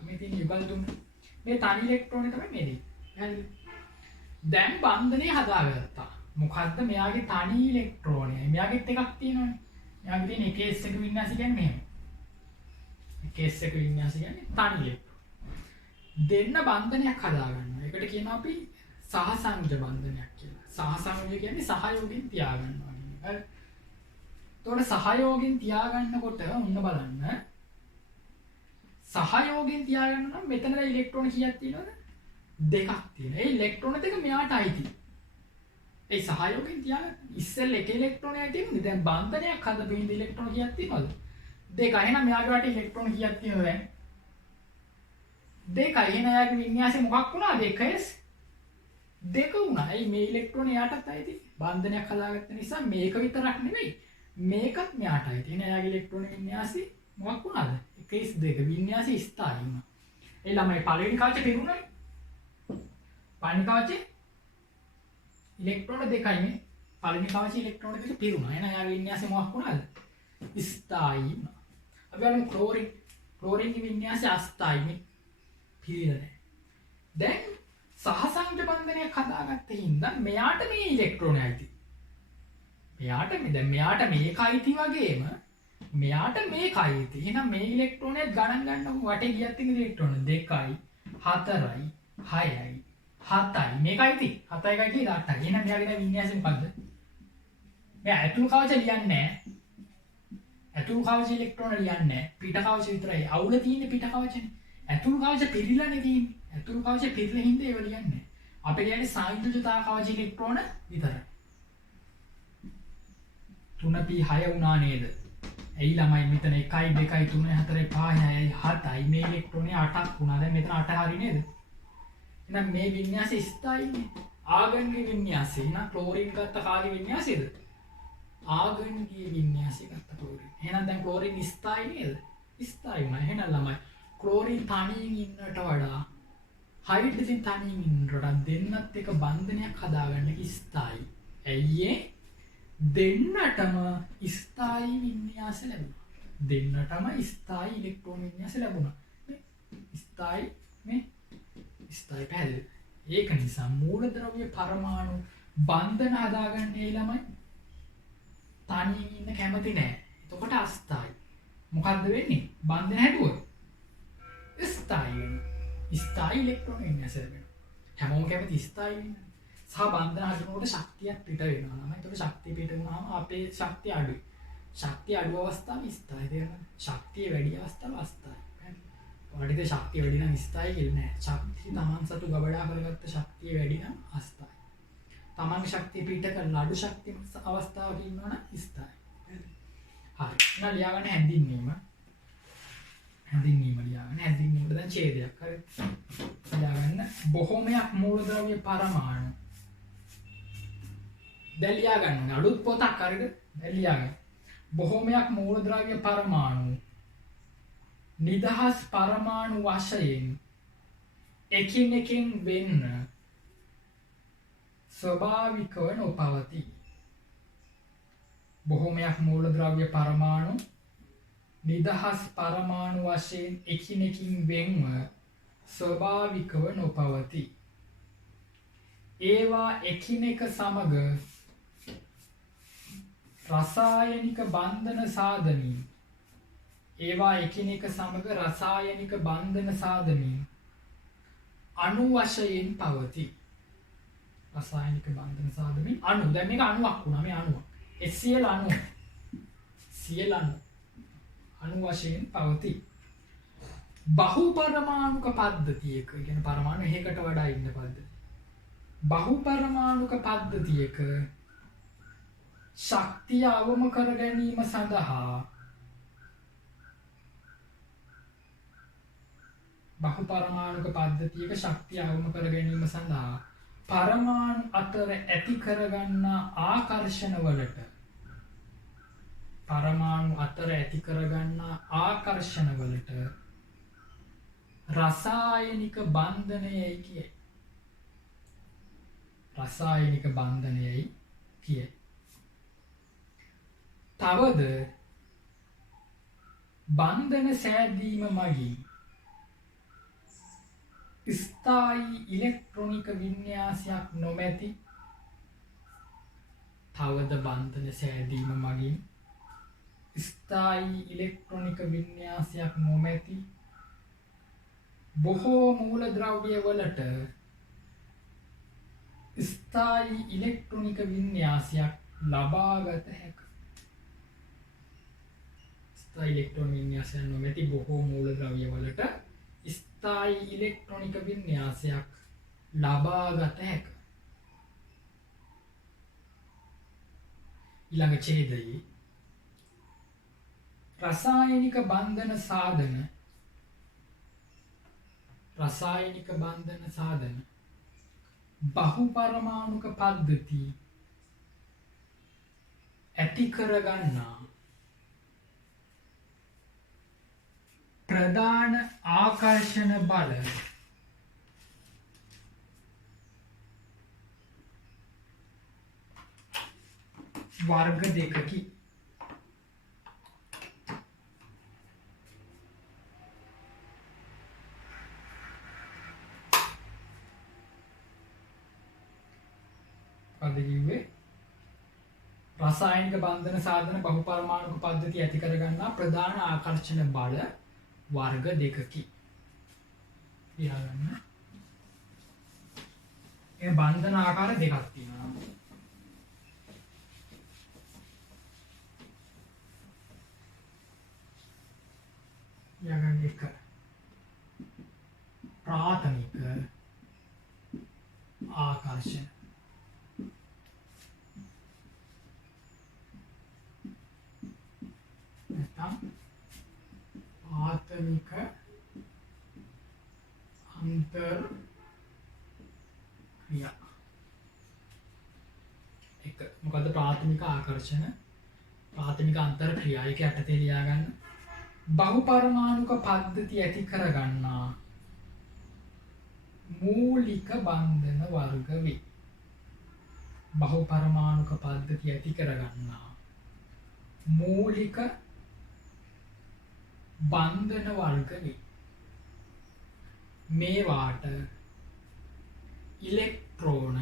මේ තියෙන යුගල තුන. මේ තනි ඉලෙක්ට්‍රෝන තමයි මේ දෙන්නේ. දැන් බන්ධනය හදාගත්තා. මොකද්ද මෙයාගේ තනි ඉලෙක්ට්‍රෝනයයි. මෙයාගෙත් එකක් තියෙනවනේ. මෙයාගේ තියෙන එකේ S එක වින්‍යාසය කියන්නේ මෙහෙම. එකේ S එක වින්‍යාසය කියන්නේ තනි ඉලෙක්ට්‍රෝන. දෙන්න බන්ධනයක් හදාගන්නවා. ඒකට කියනවා අපි සහසංජ බන්ධනයක් කියලා. සහසංජ කියන්නේ සහයෝගයෙන් තියාගන්නවා කියන එක. එතකොට සහයෝගයෙන් තියාගන්නකොට ඔන්න බලන්න. සහයෝගයෙන් තියාගන්න නම් මෙතන ඉලෙක්ට්‍රෝන කීයක් තියෙනවද? දෙකක් තියෙනවා. ඒ ඉලෙක්ට්‍රෝන දෙක මෙයාට අයිති. ඒ සහයෝගයෙන් තියාගන්න. ඉස්සෙල් එක ඉලෙක්ට්‍රෝනයක් තියෙන්නේ. දැන් බන්ධනයක් හදපින්න ඉලෙක්ට්‍රෝන කීයක් තියෙනවද? දෙක. එහෙනම් මෙයාගේ වට ඉලෙක්ට්‍රෝන කීයක් තියෙනවද දැන්? දෙකයි. එහෙනම් එයාගේ වින්‍යාසය මොකක් වුණාද? 1s 2 වුණා. ඒ මේ ඉලෙක්ට්‍රෝන එයාටත් අයිති. බන්ධනයක් හදාගත්ත නිසා මේක විතරක් නෙවෙයි. මේකත් මෙයාට අයිති. එහෙනම් එයාගේ ඉලෙක්ට්‍රෝන වින්‍යාසය මොකක් වුණාද? 1s2 වින්‍යාසය ස්ථායි වුණා. ඒ ළමයි පළවෙනි කවචේ පිරුණායි. පළවෙනි කවචේ ඉලෙක්ට්‍රෝන දෙකයි මේ. පළවෙනි කවචේ ඉලෙක්ට්‍රෝන දෙක පිරුණා. එහෙනම් එයාගේ වින්‍යාසය මොකක් වුණාද? ස්ථායි වුණා. අපි බලමු ක්ලෝරින්ගේ වින්‍යාසය අස්ථායි මේ. පිළිලා නැහැ. දැන් සහසංජ බන්ධනයක් හදාගත්ත හින්දා මෙයාට මේ ඉලෙක්ට්‍රෝන අයිති. මෙයාට මේක අයිති වගේම මෙයාට මේක අයිති. එහෙනම් මේ ඉලෙක්ට්‍රෝනයත් ගණන් ගන්නකො වටේ ගියත් තියෙන ඉලෙක්ට්‍රෝන 2යි 4යි 6යි 7යි මේක අයිති. 7යි කියලා 8යි. එහෙනම් මෙයාගේ වින්‍යාසය මොකද්ද? මෙයා ඇතුළු කවච ලියන්නේ නැහැ. ඇතුළු කවච ඉලෙක්ට්‍රෝන ලියන්නේ නැහැ. පිට කවච විතරයි. අවුල තියෙන්නේ පිට කවචනේ. ඇතුළු කවච පිළිලානේ තියෙන්නේ. ඇතුළු කවච පිළිලා හින්දා ඒව ලියන්නේ නැහැ. අපි කියන්නේ සංයුජතා කවච ඉලෙක්ට්‍රෝන විතරයි. 3p6 වුණා නේද? ඇයි ළමයි මෙතන 1 2 3 4 5 6යි 7යි මේ ඉලෙක්ට්‍රෝනේ 8ක් වුණා. දැන් මෙතන 8 හරි නේද? එහෙනම් මේ වින්‍යාසය ස්ථායිනේ. ආගන්ගේ වින්‍යාසය. එහෙනම් ක්ලෝරින් ගත්ත කාගේ වින්‍යාසයද? ආගන්ගේ වින්‍යාසය ගත්ත ක්ලෝරින්. එහෙනම් දැන් ක්ලෝරින් ස්ථායි නේද? ස්ථායි වුණා. එහෙනම් ළමයි ක්ලෝරින් තනියෙන් ඉන්නට වඩා හයිඩ්‍රජන් තනියෙන් ඉන්නට වඩා දෙන්නත් එක බන්ධනයක් හදාගන්න ස්ථායි. ඇයි ඒ? දෙන්නටම ස්ථායි වින්‍යාස ලැබුණා. දෙන්නටම ස්ථායි ඉලෙක්ට්‍රෝන වින්‍යාස ලැබුණා. ස්ථායි පැහැදිලි. ඒක නිසා මූලද්‍රව්‍ය පරමාණු බන්ධන හදාගන්න ඒ ළමයි තනියෙන් ඉන්න කැමති නෑ. එතකොට අස්ථායි. මොකද්ද වෙන්නේ? බන්ධන හැදුවොත් ස්ථායි වෙනවා. ස්ථායි ඉලෙක්ට්‍රෝන වින්‍යාස ලැබෙනවා. හැමෝම කැමති ස්ථායි වෙන්න. සහ බන්ධන හදනකොට ශක්තියක් පිට වෙනවා නම. ඒතකොට ශක්තිය පිට වුණාම අපේ ශක්තිය අඩුයි. ශක්තිය අඩු අවස්ථාවේ ස්ථායි දෙනවා. ශක්තිය වැඩි අවස්ථාව අස්ථායි. ඔයාලට ශක්තිය වැඩි නම් ස්ථායි කියලා නෑ. ශක්තිය තමන් සතු ගබඩා කරගත්ත ශක්තිය වැඩි නම් අස්ථායි. තමන්ගේ ශක්තිය පිට කරන අඩු ශක්තිය අවස්ථාවක ඉන්නවනම් ස්ථායි. හරි. එහෙනම් ලියාගන්න හැඳින්වීම. හැඳින්වීමට දැන් ඡේදයක්. හරි. ලියාගන්න බොහෝමයක් මූලද්‍රව්‍ය පරමාණු. දැන් ලියාගන්න අලුත් පොතක් හරිද? දැන් ලියාගන්න. බොහෝමයක් මූලද්‍රව්‍ය පරමාණු නිදහස් පරමාණු වශයෙන් එකිනෙකින් වෙන්න ස්වභාවිකව නොපවතී. බොහෝමයක් මූලද්‍රව්‍ය පරමාණු නිදහස් පරමාණු වශයෙන් එකිනෙකින් වෙන්ව ස්වභාවිකව නොපවතී. ඒවා එකිනෙක සමග රසායනික බන්ධන සාධනී අණු වශයෙන් පවතී. රසායනික බන්ධන සාධනී අණු. දැන් මේක අණුවක් වුණා. මේ අණුව HCl අණු. අණු වශයෙන් පවතී. බහුපරමාණුක පද්ධතියක කියන්නේ පරමාණු එකකට වඩා ඉන්න පද්ධතිය. බහුපරමාණුක පද්ධතියක ශක්තිය අවම කර ගැනීම සඳහා බහුපරමාණුක පද්ධතියක ශක්තිය අවම කර ගැනීම සඳහා පරමාණු අතර ඇති කරගන්නා ආකර්ෂණවලට පරමාණු අතර ඇති කරගන්නා ආකර්ෂණවලට රසායනික බන්ධනයයි කියයි. රසායනික බන්ධනයයි කියයි. තවද බන්ධන සෑදීම මගින් ස්ථායී ඉලෙක්ට්‍රොනික වින්‍යාසයක් නොමැති තවද බන්ධන සෑදීම මගින් ස්ථායී ඉලෙක්ට්‍රොනික වින්‍යාසයක් නොමැති බොහෝ මූලද්‍රව්‍ය වලට ස්ථායී ඉලෙක්ට්‍රොනික වින්‍යාසයක් ලබාගත හැක. ස්ථායී ඉලෙක්ට්‍රොන වින්‍යාසයක් නොමැති බොහෝ මූලද්‍රව්‍ය වලට ස්ථායී ඉලෙක්ට්‍රොනික වින්‍යාසයක් ලබාගත හැක. ඊළඟ ඡේදයේ රසායනික බන්ධන සාධන බහුපරමාණුක පද්ධති ඇති කරගන්නා ප්‍රධාන ආකර්ෂණ බල වර්ග දෙකකි. රසායනික බන්ධන සාධන බහුපරමාණුක පද්ධති ඇති කරගන්නා ප්‍රධාන ආකර්ෂණ බල වර්ග දෙකකි. ලියාගන්න. ඒ බන්ධන ආකාර දෙකක් තියෙනවා. ලියාගන්න එක. ප්‍රාථමික ආකර්ෂණ ආතනික අන්තර් ක්‍රියා. එක මොකද්ද ප්‍රාථමික ආකර්ෂණ? ප්‍රාථමික අන්තර් ක්‍රියා. ඒක යටතේ ලියා ගන්න. බහුපරමාණුක පද්ධති ඇති කරගන්නා මූලික බන්ධන වර්ග වේ. බහුපරමාණුක පද්ධති ඇති කරගන්නා මූලික බන්ධන වර්ග වේ. මේවාට ඉලෙක්ට්‍රෝන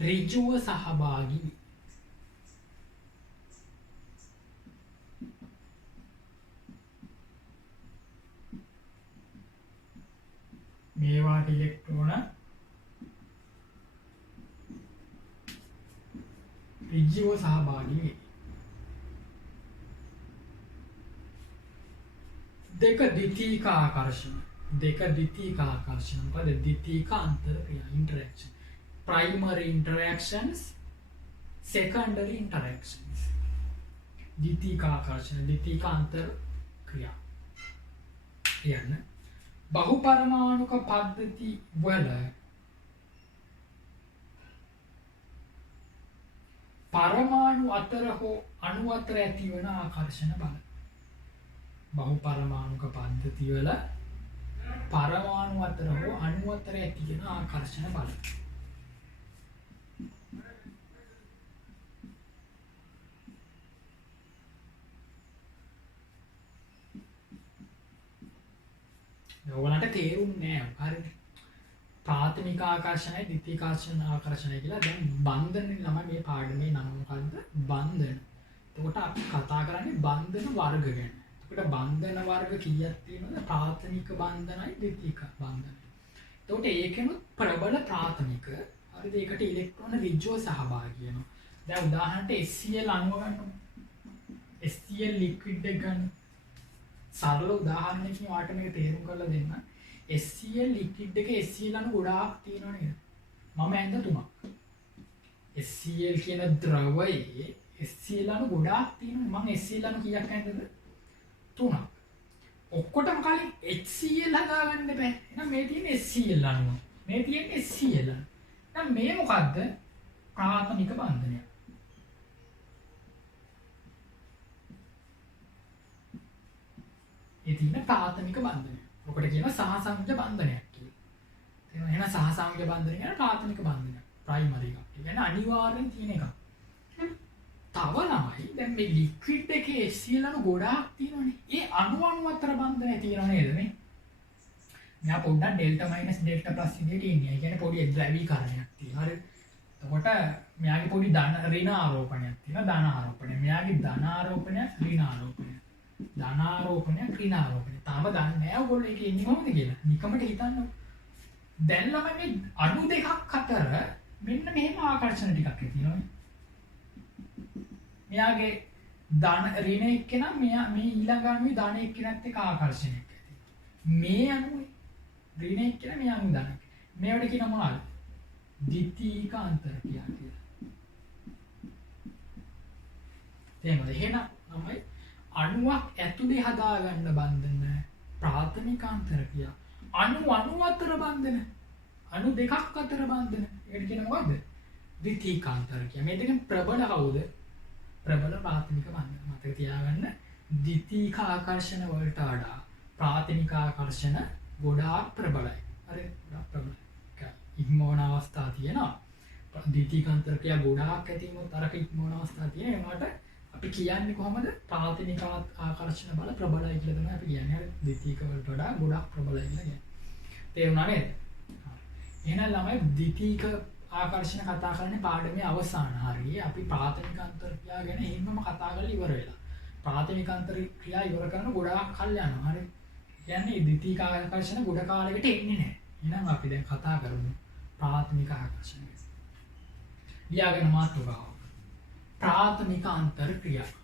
ඍජුව සහභාගී වේ. මේවාට ඉලෙක්ට්‍රෝන ඍජුව සහභාගී වේ. දෙක ද්විතීක ආකර්ෂණ. මොකද ද්විතීක අන්තර් ක්‍රියා interaction. primary interactions, secondary interactions. ද්විතීක ආකර්ෂණ, ද්විතීක අන්තර් ක්‍රියා. කියන්න බහුපරමාණුක පද්ධති වල පරමාණු අතර හෝ අණු අතර ඇතිවන ආකර්ෂණ බල. බහුපරමාණුක පද්ධති වල පරමාණු අතර හෝ අණු අතර ඇතිවන ආකර්ෂණ බල. ඔයගලන්ට තේරුන්නේ නැහැ. හරිද? ප්‍රාථමික ආකර්ෂණයි ද්විතීක ආකර්ෂණයි කියලා දැන් බන්ධන ළමයි මේ පාඩමේ නම මොකද්ද? බන්ධන. එතකොට අපි කතා කරන්නේ බන්ධන වර්ග ගැන. එතකොට බන්ධන වර්ග කීයක් තියෙනවද? ප්‍රාථමික බන්ධනයි ද්විතීක බන්ධනයි. එතකොට ඒකෙනුත් ප්‍රබල ප්‍රාථමික. හරිද? ඒකට ඉලෙක්ට්‍රෝන ඍජුව සහභාගී වෙනවා. දැන් උදාහරණට HCl අණුව ගන්නවා. HCl ලික්විඩ් එක ගන්න. සරල උදාහරණයකින් වාට මේක තේරුම් කරලා දෙන්න. HCl ලික්විඩ් එකේ HCl අණු ගොඩාක් තියෙනවා නේද? මම ඇඳ 3ක්. HCl කියන ද්‍රවයේ HCl අණු ගොඩාක් තියෙනවා. මම HCl අණු කීයක් ඇඳද? 3ක්. ඔක්කොටම කලින් HCl හදාගන්න බෑ. එහෙනම් මේ තියෙන HCl අණුව. මේ තියෙන HCl අණුව. එහෙනම් මේ මොකද්ද? ප්‍රාථමික බන්ධනයක්. ඒ තියෙන ප්‍රාථමික බන්ධනය. ඔකට කියනවා සහසංයෝජ බන්ධනයක් කියලා. එහෙනම් සහසංයෝජ බන්ධනය කියන්නේ ප්‍රාථමික බන්ධනයක්. ප්‍රයිමරි එකක්. ඒ කියන්නේ අනිවාර්යෙන් තියෙන එකක්. තව ළමයි දැන් මේ ලික්විඩ් එකේ HCl අණු ගොඩාක් තියෙනවනේ. ඒ අණු අතර බන්ධනය තියෙනව නේද මේ? මෙයා පොඩ්ඩක් ඩෙල්ටා මයිනස් ඩෙල්ටා ප්ලස් විදිහට ඉන්නේ. ඒ කියන්නේ පොඩි ද්‍රවීකරණයක් තියෙනවා. හරි. එතකොට මෙයාගේ පොඩි ධන ඍණ ආරෝපණයක් තියෙනවා. ධන ආරෝපණය. මෙයාගේ ධන ආරෝපණය ඍණ ආරෝපණය. ධන ආරෝපණය ඍණ ආරෝපණය. තාම දන්නේ නැහැ ඔයගොල්ලෝ ඒකේ ඉන්නේ කොහොමද කියලා. නිකමට හිතන්න. දැන් ළමයි මේ අණු දෙකක් අතර මෙන්න මෙහෙම ආකර්ෂණ ටිකක් තියෙනවනේ. මෙයාගේ ධන ඍණ එක්කෙනා මෙයා මේ ඊළඟ අණුවේ ධන එක්කෙනත් එක්ක ආකර්ෂණයක් ඇති. මේ අණුවේ ඍණ එක්කෙනා මේ අණු ධන. මේවට කියන මොනවද? ද්විතීයික අන්තරකය කියලා. තේමද? එහෙනම් තමයි අණුවක් ඇතුලේ හදාගන්න බන්ධන ප්‍රාථමික අන්තරකය. අණු අතර බන්ධන. අණු දෙකක් අතර බන්ධන. ඒකට කියන මොකද්ද? ද්විතීයික අන්තරකය. මේ දෙකෙන් ප්‍රබල කවුද? ප්‍රබල ප්‍රාථමික බන්ධන. මතක තියාගන්න. ද්විතීයික ආකර්ෂණ වලට වඩා ප්‍රාථමික ආකර්ෂණ ගොඩාක් ප්‍රබලයි. හරි? ගොඩාක් ප්‍රබලයි. ඉක්මවන අවස්ථා තියෙනවා. ද්විතීයික අන්තරකය ගොඩාක් ඇති වුණොත් අරක ඉක්මවන අවස්ථා තියෙනවා. ඒකට අපි කියන්නේ කොහොමද? ප්‍රාථමික ආකර්ෂණ බල ප්‍රබලයි කියලා තමයි අපි කියන්නේ. හරි? ද්විතීයික වලට වඩා ගොඩාක් ප්‍රබලයි කියලා කියන්නේ. තේරුණා නේද? එහෙනම් ළමයි ද්විතීයික ආකර්ෂණ කතා කරන්නේ පාඩමේ අවසාන හරිය. අපි ප්‍රාථමික අන්තරක්‍රියා ගැන එහෙමම කතා කරලා ඉවර වෙලා. ප්‍රාථමික අන්තරක්‍රියා ඉවර කරන ගොඩාක් කල් යනවා. හරි? කියන්නේ ද්විතීයික ආකර්ෂණ ගොඩ කාලයකට එන්නේ නැහැ. එහෙනම් අපි දැන් කතා කරමු ප්‍රාථමික ආකර්ෂණ ගැන. ලියාගෙන මාතෘකාව. ප්‍රාථමික අන්තරක්‍රියා.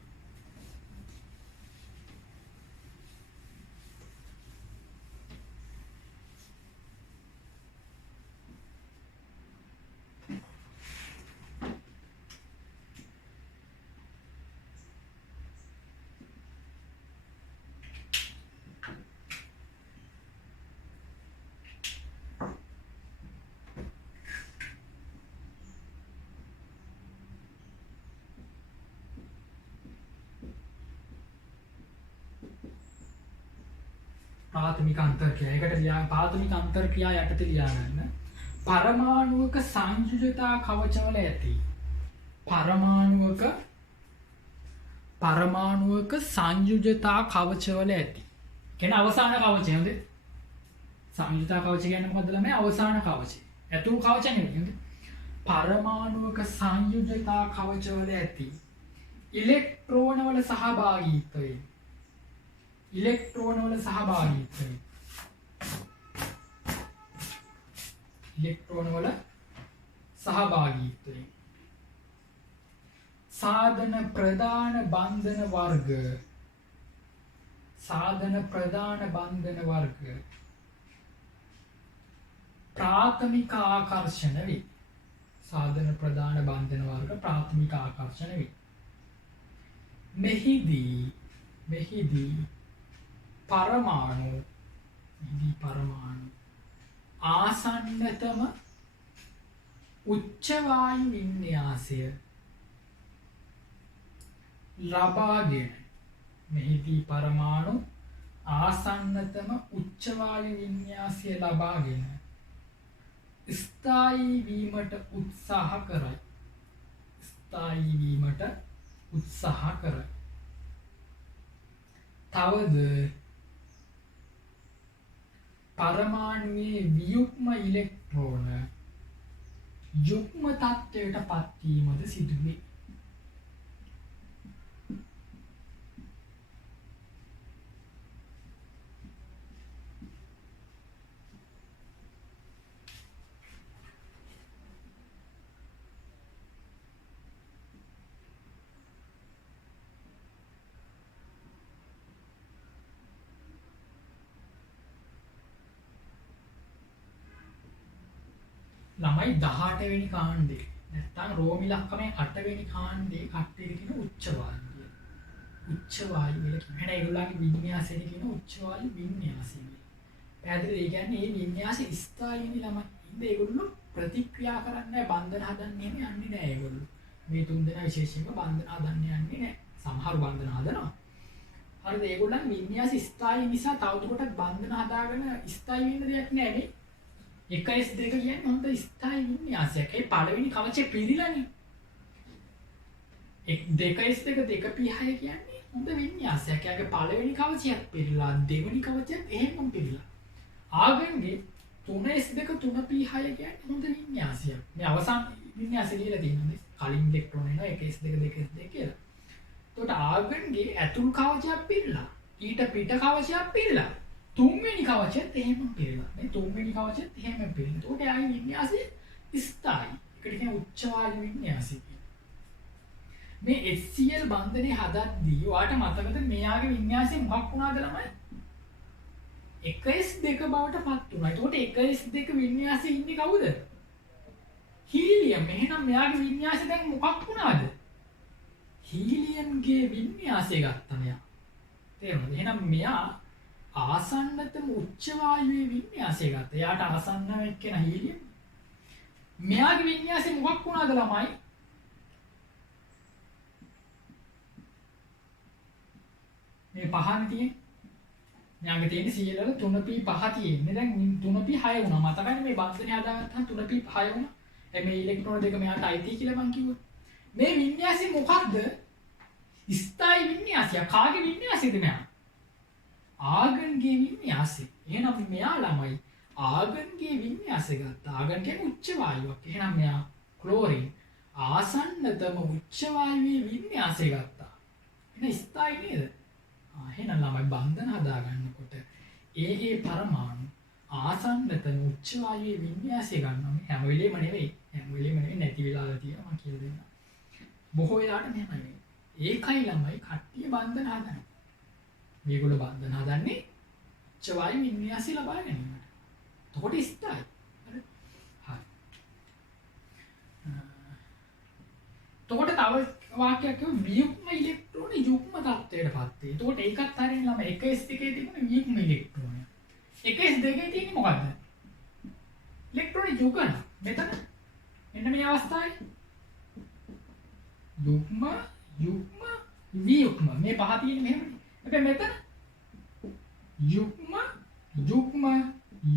ප්‍රාථමික අන්තර්ක්‍රියා. ඒකට ප්‍රාථමික අන්තර්ක්‍රියා යටතේ ලියාගන්න. පරමාණුක සංයුජතා කවචවල ඇති. පරමාණුක සංයුජතා කවචවල ඇති. කියන්නේ අවසාන කවචය. හොඳ. සංයුජතා කවච කියන්නේ මොකද්ද ළමයි? අවසාන කවචය. ඇතුළු කවච නෙවෙයි. පරමාණුක සංයුජතා කවචවල ඇති. ඉලෙක්ට්‍රෝන වල සහභාගීත්වය. ඉලෙක්ට්‍රෝන වල සහභාගීත්වය. ඉලෙක්ට්‍රෝන වල සහභාගීත්වය. සාධන ප්‍රධාන බන්ධන වර්ග. සාධන ප්‍රධාන බන්ධන වර්ග. ප්‍රාථමික ආකර්ෂණ වේ. සාධන ප්‍රධාන බන්ධන වර්ග ප්‍රාථමික ආකර්ෂණ වේ. මෙහිදී පරමාණු ආසන්නතම උච්ච වායු වින්‍යාසය ලබාගෙන මෙහිදී පරමාණු ආසන්නතම උච්ච වායු වින්‍යාසය ලබාගෙන ස්ථායී වීමට උත්සාහ කරයි. ස්ථායී වීමට උත්සාහ කරයි. තවද පරමාණුවේ වියුක්ම ඉලෙක්ට්‍රෝන යුක්ම තත්ත්වයට පත්වීමද සිදුවේ. ළමයි 18 වෙනි කාණ්ඩේ නැත්නම් රෝමි ලක්කමේ 8 වෙනි කාණ්ඩේ කට්ටිය කියන උච්ච වායු. උච්ච වායු වල කියන. එහෙනම් ඒගොල්ලන්ගේ විඤ්ඤාසය කියන උච්ච වායු විඤ්ඤාසය. පැහැදිලිද? ඒ කියන්නේ මේ විඤ්ඤාසය ස්ථායීනි ළමයි. ඉතින් ඒගොල්ලෝ ප්‍රතික්‍රියා කරන්නේ බන්ධන හදන්නේ යන්නේ නැහැ ඒගොල්ලෝ. මේ තුන් දෙනා විශේෂයෙන්ම බන්ධන හදන්න යන්නේ නැහැ. සමහර බන්ධන හදනවා. හරිද? ඒගොල්ලන් විඤ්ඤාස ස්ථායී නිසා තවදුරටත් බන්ධන හදාගෙන ස්ථායී වෙන්න දෙයක් නැහැ නේ. 1S2 කියන්නේ හොඳ ස්ථායී විඤ්ඤාසයක්. ඒ පළවෙනි කවචේ පිළිලානේ. 2S2 2P6 කියන්නේ හොඳ විඤ්ඤාසයක්. ඒගේ පළවෙනි කවචයක් පිළිලා දෙවෙනි කවචයක් එහෙමම පිළිලා. ආගන්ගේ 3S2 3P6 කියන්නේ හොඳ විඤ්ඤාසයක්. මේ අවසාන විඤ්ඤාසය කියලා තියෙනවා. කලින් ඉලෙක්ට්‍රෝන එනවා 1S2 2S2 කියලා. එතකොට ආගන්ගේ ඇතුල් කවචයක් පිළිලා. ඊට පිට කවචයක් පිළිලා. තුන්වෙනි කවචයත් එහෙමම පිළිලා. මේ තුන්වෙනි කවචයත් එහෙමම පිළිලා. එතකොට ආයි විඤ්ඤාසය ස්ථායි. ඒකට කියන උච්ච වායු විඤ්ඤාසය. මේ HCl බන්ධනේ හදද්දී ඔයාට මතකද මෙයාගේ විඤ්ඤාසය මොකක් වුණාද ළමයි? 1S2 බවට පත් වුණා. එතකොට 1S2 විඤ්ඤාසයේ ඉන්නේ කවුද? හීලියම්. එහෙනම් මෙයාගේ විඤ්ඤාසය දැන් මොකක් වුණාද? හීලියම්ගේ විඤ්ඤාසය ගත්තා මෙයා. තේරුණාද? එහෙනම් මෙයා ආසන්නතම උච්ච වායුවේ විඤ්ඤාසය ගත්තා. එයාට ආසන්නම එක්කෙනා හීලියම්. මෙයාගේ විඤ්ඤාසය මොකක් වුණාද ළමයි? මේ පහනේ තියෙන්නේ. මෙයාගේ තියෙන CL වල 3p5 තියෙන්නේ. දැන් 3p6 වුණා. මතකයි මේ බන්ධනේ හදාගත්තාම 3p5 වුණා. මේ ඉලෙක්ට්‍රෝන දෙක මෙයාට අයිති කියලා මං කිව්වා. මේ විඤ්ඤාසය මොකක්ද? ස්ථායි විඤ්ඤාසය. කාගේ විඤ්ඤාසයද මෙයා? ආගන්ගේ විඤ්ඤාසය. එහෙනම් මෙයා ළමයි ආගන්ගේ විඤ්ඤාසය ගත්තා. ආගන් කියන්නේ උච්ච වායුවක්. එහෙනම් මෙයා ක්ලෝරින් ආසන්නතම උච්ච වායුවේ විඤ්ඤාසය ගත්තා. එහෙනම් ස්ථායි නේද? එහෙනම් ළමයි බන්ධන හදා ගන්නකොට ඒ පරමාණු ආසන්නතම උච්ච වායුවේ විඤ්ඤාසය ගන්නවා. හැම වෙලේම නෙවෙයි. හැම වෙලේම නෙවෙයි නැති වෙලාවල තියෙනවා මම කියලා දෙන්නම්. බොහෝ වෙලාවට මෙහෙමයි. ඒකයි ළමයි කට්ටිය බන්ධන හදනවා. මේගොල්ලෝ බන්ධන හදන්නේ උච්ච වායු විඤ්ඤාසය ලබා ගැනීමට. එතකොට ස්ථායි. හරි. හරි. එතකොට තව වාක්‍යයක් කියමු වියුක්ම ඉලෙක්ට්‍රෝන යුග්ම තත්ත්වයටපත් වේ. එතකොට ඒකත් හරියන්නේ ළමයි 1s2 එකේ තිබුණ වියුක්ම ඉලෙක්ට්‍රෝනය. 1s2 එකේ තියෙන්නේ මොකද්ද? ඉලෙක්ට්‍රෝන යුගන. මෙතන මෙන්න මේ අවස්ථාවේ යුග්ම වියුක්ම මේ පහ තියෙන්නේ මෙහෙමනේ. හැබැයි මෙතන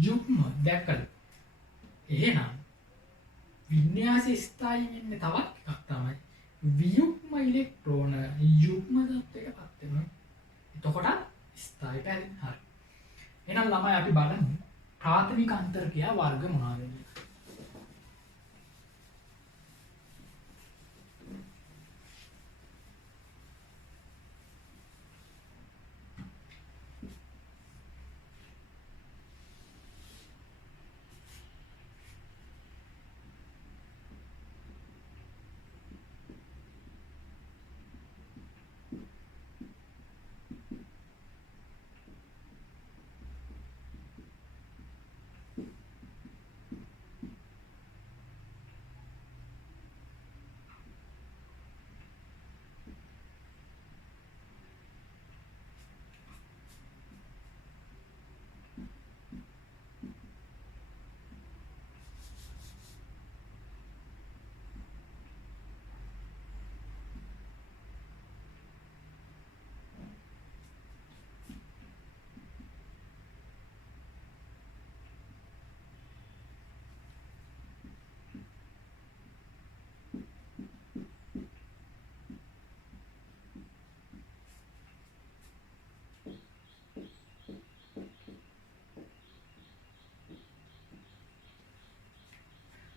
යුග්ම දැක්කද? එහෙනම් විඤ්ඤාසය ස්ථායි වෙන්නේ තවත් එකක් තමයි. වියුක්ම ඉලෙක්ට්‍රෝන යුග්ම තත්ත්වයකටපත් වෙනවා. එතකොට ස්ථායි පැහැදිලි. හරි. එහෙනම් ළමයි අපි බලමු ප්‍රාථමික අන්තර්ක්‍රියා වර්ග මොනවාද කියලා.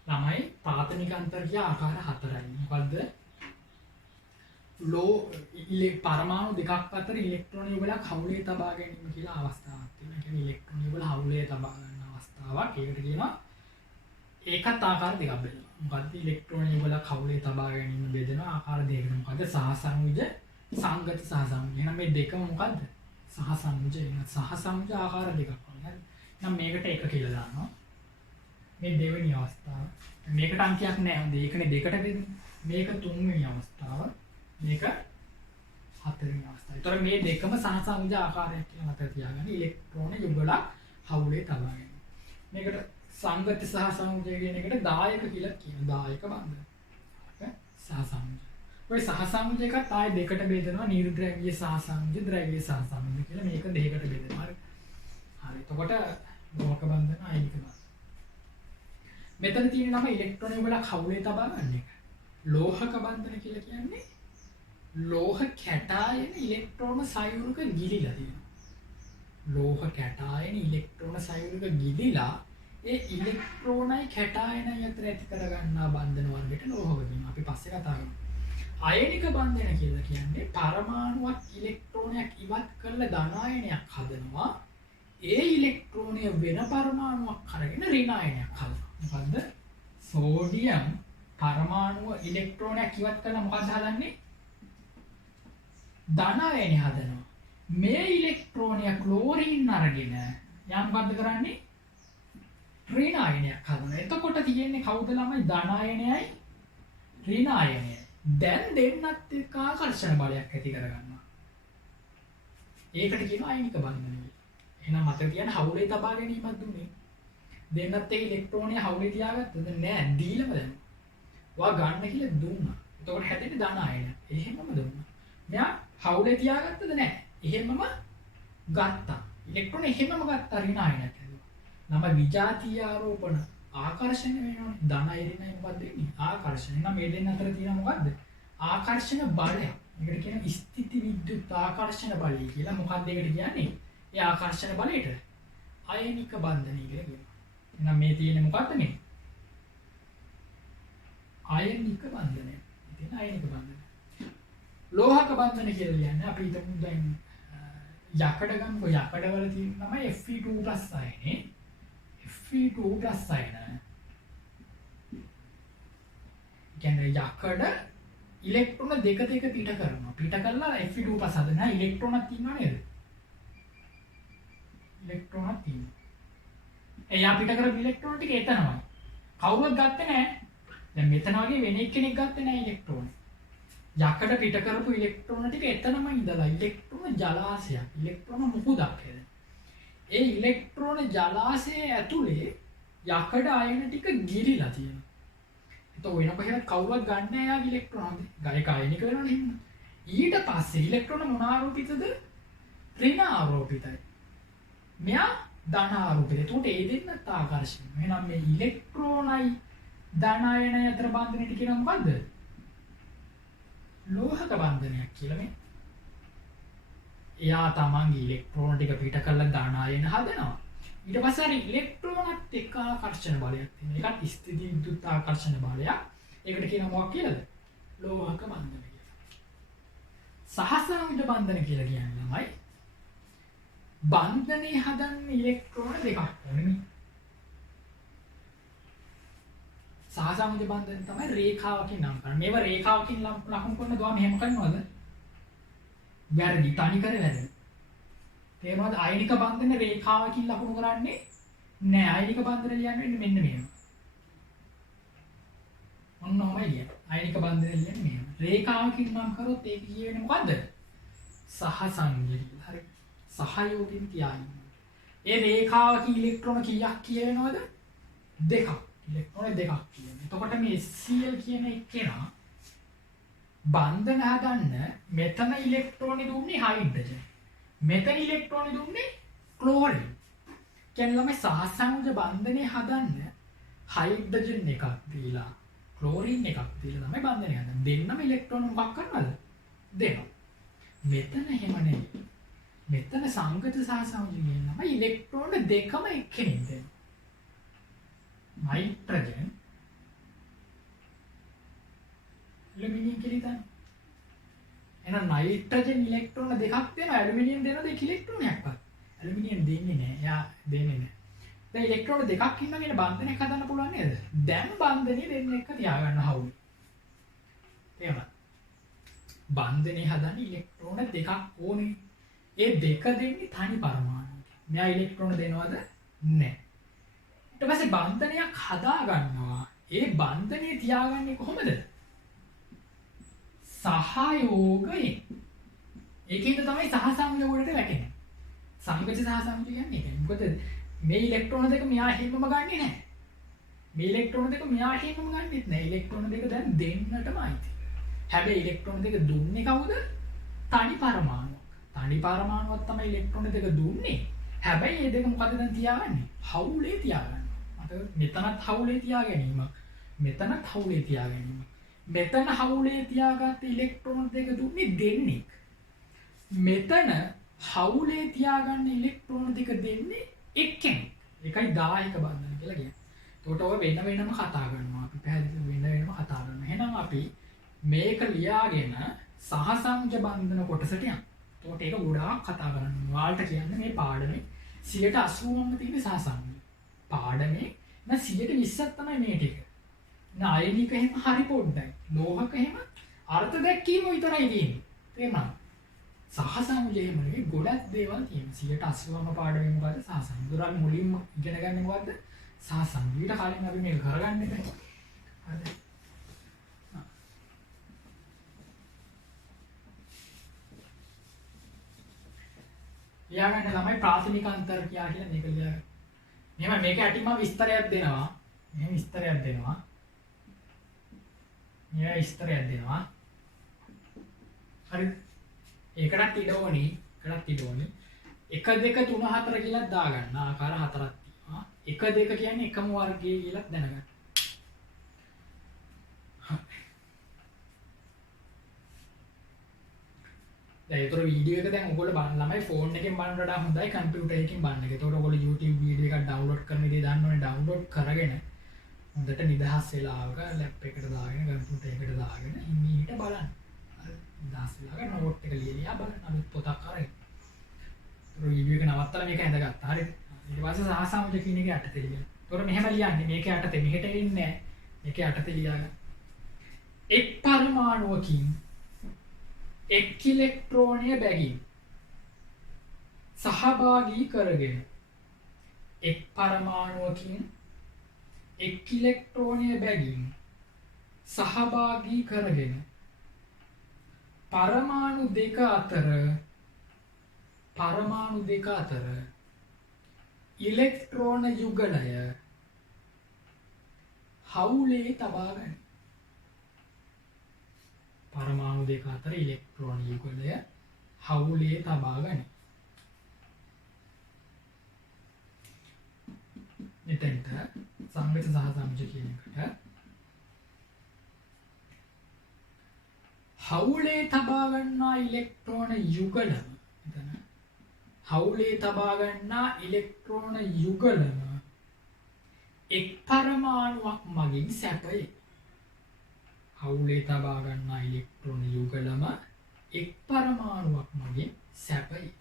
ළමයි ප්‍රාථමික අන්තර්ක්‍රියා ආකාර හතරයි. මොකද්ද? පරමාණු දෙකක් අතර ඉලෙක්ට්‍රෝන යුගලක් හවුලේ තබා ගැනීම කියලා අවස්ථාවක් තියෙනවා. ඒ කියන්නේ ඉලෙක්ට්‍රෝන යුගල හවුලේ තබා ගන්න අවස්ථාවක්. ඒකට කියනවා ඒකත් ආකාර දෙකක් බෙදෙනවා. මොකද්ද? ඉලෙක්ට්‍රෝන යුගලක් හවුලේ තබා ගැනීම බෙදෙන ආකාර දෙකකට. මොකද්ද? සහසංයුජ සංගත සහසංයුජ. එහෙනම් මේ දෙකම මොකද්ද? සහසංයුජ. එහෙනම් සහසංයුජ ආකාර දෙකක් වගේ. හරි. එහෙනම් මේකට එක කියලා දානවා. මේ දෙවෙනි අවස්ථාව. මේකට අංකයක් නැහැ. හොඳ ඒකනේ දෙකට බෙදෙන්නේ. මේක තුන්වෙනි අවස්ථාව. මේක හතරවෙනි අවස්ථාව. ඒතර මේ දෙකම සහසංයෝජ ආකාරයක් කියලා මතක තියාගන්න. ඉලෙක්ට්‍රෝන යුගලක් හවුලේ තබා ගැනීම. මේකට සංගති සහසංයෝජය කියන එකට දායක කියලා කියනවා. දායක බන්ධන. සහසංයෝජ. ඔය සහසංයෝජ එකත් ආයේ දෙකට බෙදෙනවා. නිර්ද්‍රව්‍ය සහසංයෝජ, ද්‍රව්‍ය සහසංයෝජ කියලා මේක දෙකකට බෙදෙනවා. හරි. එතකොට ලෝහක බන්ධන අයිනික බන්ධන. මෙතන තියෙන නම ඉලෙක්ට්‍රෝන යුගලක් හවුලේ තබා ගන්න එක. ලෝහක බන්ධන කියලා කියන්නේ ලෝහ කැටායන ඉලෙක්ට්‍රෝන සයුරක ගිලිලා තියෙනවා. ලෝහ කැටායන ඉලෙක්ට්‍රෝන සයුරක ගිලිලා ඒ ඉලෙක්ට්‍රෝනයි කැටායනයි අතර ඇති කරගන්නා බන්ධන වර්ගයට ලෝහක කියනවා. අපි පස්සේ කතා කරමු. අයනික බන්ධන කියලා කියන්නේ පරමාණුවක් ඉලෙක්ට්‍රෝනයක් ඉවත් කරලා ධන ආයනයක් හදනවා. ඒ ඉලෙක්ට්‍රෝනය වෙන පරමාණුවක් අරගෙන ඍණ ආයනයක් හදනවා. මොකද්ද? සෝඩියම් පරමාණුව ඉලෙක්ට්‍රෝනයක් ඉවත් කරලා මොකක්ද හදන්නේ? ධන ආයනය හදනවා. මේ ඉලෙක්ට්‍රෝනය ක්ලෝරින් අරගෙන යා මොකද්ද කරන්නේ? ඍණ ආයනයක් හදනවා. එතකොට තියෙන්නේ කවුද ළමයි? ධන ආයනයයි ඍණ ආයනයයි. දැන් දෙන්නත් එක්ක ආකර්ෂණ බලයක් ඇති කරගන්නවා. ඒකට කියනවා අයනික බන්ධනය. එහෙනම් මතක තියාගන්න හවුලේ තබා ගැනීමක් දුන්නේ. දෙන්නත් ඒ ඉලෙක්ට්‍රෝනය හවුලේ තියාගත්තද? නෑ, දීලම දැම්මා. ඔයා ගන්න කියලා දුන්නා. එතකොට හැදෙන්නේ ධන ආයනය. එහෙමම දුන්නා. මෙයා හවුලේ තියාගත්තද? නෑ. එහෙමම ගත්තා. ඉලෙක්ට්‍රෝන එහෙමම ගත්තා ඍණ ආයනයක් හැදුවා. නම විජාතීය ආරෝපණ ආකර්ෂණ වෙනවනේ. ධන ආයනයි මොකක්ද වෙන්නේ? ආකර්ෂණ. එහෙනම් මේ දෙන්න අතර තියෙන මොකද්ද? ආකර්ෂණ බලය. මේකට කියන ස්ථಿತಿ විද්‍යුත් ආකර්ෂණ බලය කියලා. මොකක්ද ඒකට කියන්නේ? ඒ ආකර්ෂණ බලයට අයනික බන්ධනය කියලා කියනවා. එහෙනම් මේ තියෙන්නේ මොකක්ද මේ? අයනික බන්ධනය. ඉතින් අයනික බන්ධනය. ලෝහක බන්ධන කියලා කියන්නේ අපි හිතමු දැන් යකඩ ගන්නකො යකඩවල තියෙන තමයි Fe2+ අයනේ. Fe2+ අයන. කියන්නේ යකඩ ඉලෙක්ට්‍රෝන දෙක පිට කරනවා. පිට කළා Fe2+ හදනවා. ඉලෙක්ට්‍රෝනක් තියෙනවා නේද? ඉලෙක්ට්‍රෝනක් තියෙනවා. එයා පිට කරපු ඉලෙක්ට්‍රෝන ටික එතනමයි. කවුරුත් ගත්තේ නැහැ. දැන් මෙතන වගේ වෙන එක්කෙනෙක් ගත්තේ නැහැ ඉලෙක්ට්‍රෝන. යකඩ පිට කරපු ඉලෙක්ට්‍රෝන ටික එතනම ඉඳලා ඉලෙක්ට්‍රෝන ජලාශයක්. ඉලෙක්ට්‍රෝන මුහුදක් හේද. ඒ ඉලෙක්ට්‍රෝන ජලාශයේ ඇතුලේ යකඩ අයන ටික ගිලිලා තියෙනවා. එතකොට වෙන කොහෙවත් කවුරුත් ගන්න නැහැ යා ඉලෙක්ට්‍රෝන. ගායක අයනික වෙනවනේ හින්න. ඊට පස්සේ ඉලෙක්ට්‍රෝන මොන ආරෝපිතද? ඍණ ආරෝපිතයි. මෙයා ධන ආරෝපිතයි. එතකොට ඒ දෙන්නත් ආකර්ෂණ. එහෙනම් මේ ඉලෙක්ට්‍රෝනයි ධන ආයනයි අතර බන්ධනයට කියන මොකද්ද? ලෝහක බන්ධනයක් කියලා මේ. එයා තමන්ගේ ඉලෙක්ට්‍රෝන ටික පිට කරලා ධන ආයන හදනවා. ඊට පස්සේ අර ඉලෙක්ට්‍රෝනත් එක්ක ආකර්ෂණ බලයක් තියෙනවා. ඒකත් ස්ථಿತಿ විද්‍යුත් ආකර්ෂණ බලයක්. ඒකට කියනවා මොකක් කියලාද? ලෝහක බන්ධන කියලා. සහසංයෝජ බන්ධන කියලා කියන්නේ ළමයි බන්ධනේ හදන්න ඉලෙක්ට්‍රෝන දෙකක් ඕනේ. සහසංයෝජ බන්ධන තමයි රේඛාවකින් නම් කරන්නේ. මේව රේඛාවකින් ලකුණු කරන දුවා මෙහෙම කරනවද? වැරදි, තනි කර වැරදි. තේරෙනවද? අයනික බන්ධන රේඛාවකින් ලකුණු කරන්නේ නෑ. අයනික බන්ධන ලියන්නේ මෙන්න මෙහෙම. ඔන්නෝමයි ලියන්නේ. අයනික බන්ධන ලියන්නේ මෙහෙම. රේඛාවකින් නම් කරොත් ඒක කියවෙන්නේ මොකද්ද? සහසංයෝජ. හරි. සහයෝගින් තියාගන්න. ඒ රේඛාවකින් ඉලෙක්ට්‍රෝන කීයක් කියවෙනවද? දෙකක්. ඉලෙක්ට්‍රෝන දෙකක් කියනවා. එතකොට මේ Cl කියන එකේනා බන්ධන හදන්න මෙතන ඉලෙක්ට්‍රෝනෙ දුන්නේ හයිඩ්‍රජන්. මෙතන ඉලෙක්ට්‍රෝනෙ දුන්නේ ක්ලෝරින්. කියන්නේ ළමයි සහසංයෝජ බන්ධනේ හදන්න හයිඩ්‍රජන් එකක් දීලා ක්ලෝරින් එකක් දීලා තමයි බන්ධනය හදන්නේ. දෙන්නම ඉලෙක්ට්‍රෝන මොකක් කරනවද? දෙනවා. මෙතන එහෙම නෙවෙයි. මෙතන සංගත සහසංයෝජ කියනවා ඉලෙක්ට්‍රෝන දෙකම එක්කෙනෙක් දෙනවා. नाइट्रोजन एल्युमिनियम කියලා හිතන්න. එහෙනම් नाइट्रोजन ඉලෙක්ට්‍රෝන දෙකක් දෙනවා. ඇලුමිනියම් දෙනවද එක ඉලෙක්ට්‍රෝනයක්වත්? ඇලුමිනියම් දෙන්නේ නැහැ. එයා දෙන්නේ නැහැ. දැන් ඉලෙක්ට්‍රෝන දෙකක් ඉන්නවා කියන බන්ධනයක් හදන්න පුළුවන් නේද? දැන් බන්ධනේ දෙන්න එක තියාගන්න හවුනේ. තේරුණා? බන්ධනේ හදන්න ඉලෙක්ට්‍රෝන දෙකක් ඕනේ. ඒ දෙක දෙන්නේ තනි පරමාණු. මෙයා ඉලෙක්ට්‍රෝන දෙනවද? නැහැ. පස්සේ බන්ධනයක් හදා ගන්නවා. ඒ බන්ධනය තියාගන්නේ කොහොමද? සහයෝගයෙන්. ඒකෙන්ද තමයි සහසංයෝග වලට වැටෙන්නේ. සංගත සහසංයෝග කියන්නේ ඒකයි. මොකද මේ ඉලෙක්ට්‍රෝන දෙක මෙහා හිමම ගන්නෙ නැහැ. මේ ඉලෙක්ට්‍රෝන දෙක මෙහා හිමම ගන්නෙත් නැහැ. ඉලෙක්ට්‍රෝන දෙක දැන් දෙන්නටම අයිති. හැබැයි ඉලෙක්ට්‍රෝන දෙක දුන්නේ කවුද? තනි පරමාණුවක්. තනි පරමාණුවක් තමයි ඉලෙක්ට්‍රෝන දෙක දුන්නේ. හැබැයි මේ දෙක මොකද දැන් තියාගන්නේ? හවුලේ තියාගන්නවා. මෙතනත් හවුලේ තියා ගැනීම. මෙතනත් හවුලේ තියා ගැනීම. මෙතන හවුලේ තියාගත්ත ඉලෙක්ට්‍රෝන දෙක දුන්නේ දෙන්නෙක්. මෙතන හවුලේ තියාගන්න ඉලෙක්ට්‍රෝන දෙක දෙන්නේ එක්කෙනෙක්. ඒකයි දායක බන්ධන කියලා කියන්නේ. ඒකට ඔය වෙන වෙනම කතා කරනවා. අපි පැහැදිලි වෙන වෙනම කතා කරනවා. එහෙනම් අපි මේක ලියාගෙන සහසංජ බන්ධන කොටසට යනවා. ඒකට ඒක ගොඩාක් කතා කරනවා. ඔයාලට කියන්නේ මේ පාඩමේ 80%ක්ම තියෙන සහසංජ. පාඩමේ 120ක් තමයි මේ ටික. නායනික එහෙම හරි පොඩ්ඩයි. ලෝහක එහෙම අර්ථ දැක්වීම විතරයි තියෙන්නේ. තේරුණාද? සහසංජය එහෙම නෙවෙයි ගොඩක් දේවල් තියෙනවා. 80%ම පාඩමේ මොකද්ද? සහසංජ. උදාහරණ මුලින්ම ඉගෙන ගන්න මොකද්ද? සහසංජ. ඊට කලින් අපි මේක කරගන්න බෑ. හරිද? ලියාගන්න ළමයි ප්‍රාථමික අන්තර්ක්‍රියා කියලා මේක ලියාගන්න. මෙහෙම මේක ඇටිම විස්තරයක් දෙනවා. මෙහෙම විස්තරයක් දෙනවා. මෙයා විස්තරයක් දෙනවා. හරිද? ඒකටත් ඉඩ ඕනි. 1 2 3 4 කියලා දාගන්න. ආකාර 4ක් තියෙනවා. 1 2 කියන්නේ එකම වර්ගයේ කියලා දැනගන්න. දැන් ඒතර වීඩියෝ එක දැන් ඔයගොල්ලෝ බලන්න ළමයි ෆෝන් එකෙන් බලනට වඩා හොඳයි කම්පියුටර් එකකින් බලන එක. ඒතකොට ඔයගොල්ලෝ YouTube වීඩියෝ එකක් ඩවුන්ලෝඩ් කරන විදිහ දන්නවනේ. ඩවුන්ලෝඩ් කරගෙන හොඳට නිදහස් වෙලාවක ලැප් එකට දාගෙන කම්පියුටර් එකට දාගෙන ඉන්නීට බලන්න. හරි. නිදහස් වෙලාවක නෝට් එක ලියලා බලන්න. අනිත් පොතක් අරගෙන. ඒතර වීඩියෝ එක නවත්තලා මේක ඇඳගත්තා. හරිද? ඊට පස්සේ සහසංජ කියන එක යටතේ ලියන්න. ඒතකොට මෙහෙම ලියන්නේ. මේක යටතේ මෙහෙට එන්නේ නැහැ. මේක යටතේ ලියාගන්න. එක් පරමාණුවකින් එක් ඉලෙක්ට්‍රෝනය බැගින් සහභාගී කරගෙන එක් පරමාණුවකින් එක් ඉලෙක්ට්‍රෝනය බැගින් සහභාගී කරගෙන පරමාණු දෙක අතර ඉලෙක්ට්‍රෝන යුගලය හවුලේ තබා ගන්න. පරමාණු දෙක අතර ඉලෙක්ට්‍රෝන යුගලය හවුලේ තබා ගන්න. මෙතෙන්ට සංගත සහසංජ කියන එකට හවුලේ තබා ගන්නා ඉලෙක්ට්‍රෝන යුගලම එතන හවුලේ තබා ගන්නා ඉලෙක්ට්‍රෝන යුගලම එක් පරමාණුවක් මගින් සැපයේ. හවුලේ තබා ගන්නා ඉලෙක්ට්‍රෝන යුගලම එක් පරමාණුවක් මගින් සැපයි.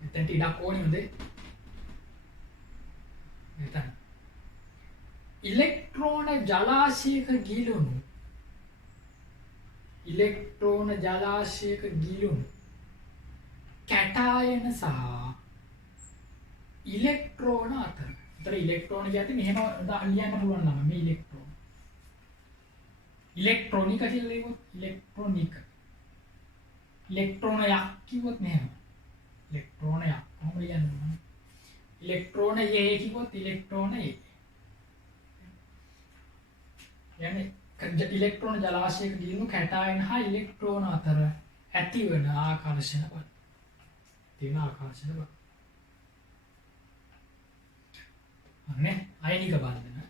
මෙතනට ඉඩක් ඕනේ නේද? මෙතන ඉලෙක්ට්‍රෝන ජලාශයක ගිලුණු කැටායන සහ ඉලෙක්ට්‍රෝන අතර. ඒතර ඉලෙක්ට්‍රෝන කියන්නේ මෙහෙම ලියන්න පුළුවන් නම් මේ ඉලෙක්ට්‍රෝන. ඉලෙක්ට්‍රොනික කියලා ලියුවොත් ඉලෙක්ට්‍රොනික. ඉලෙක්ට්‍රෝනයක් කිව්වොත් මෙහෙම. ඉලෙක්ට්‍රෝනයක් කොහොමද ලියන්නේ? ඉලෙක්ට්‍රෝන යේ කිව්වොත් ඉලෙක්ට්‍රෝන යේ. යන්නේ ඉලෙක්ට්‍රෝන ජලාශයක ගිලුණු කැටායන හා ඉලෙක්ට්‍රෝන අතර ඇතිවන ආකර්ෂණ බල. තියෙන ආකර්ෂණ බල. අනේ අයනික බන්ධන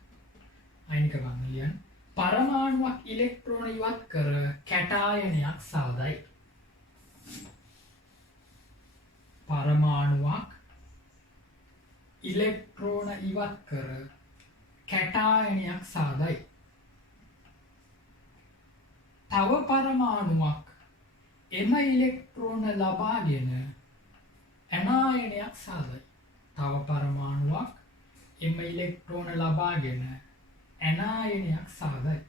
ලියන්න. පරමාණුවක් ඉලෙක්ට්‍රෝන ඉවත් කර කැටායනයක් සාදයි. පරමාණුවක් ඉලෙක්ට්‍රෝන ඉවත් කර කැටායනයක් සාදයි. තව පරමාණුවක් එම ඉලෙක්ට්‍රෝන ලබාගෙන ඇනායනයක් සාදයි. තව පරමාණුවක් එම ඉලෙක්ට්‍රෝන ලබාගෙන ඇනායනයක් සාදයි.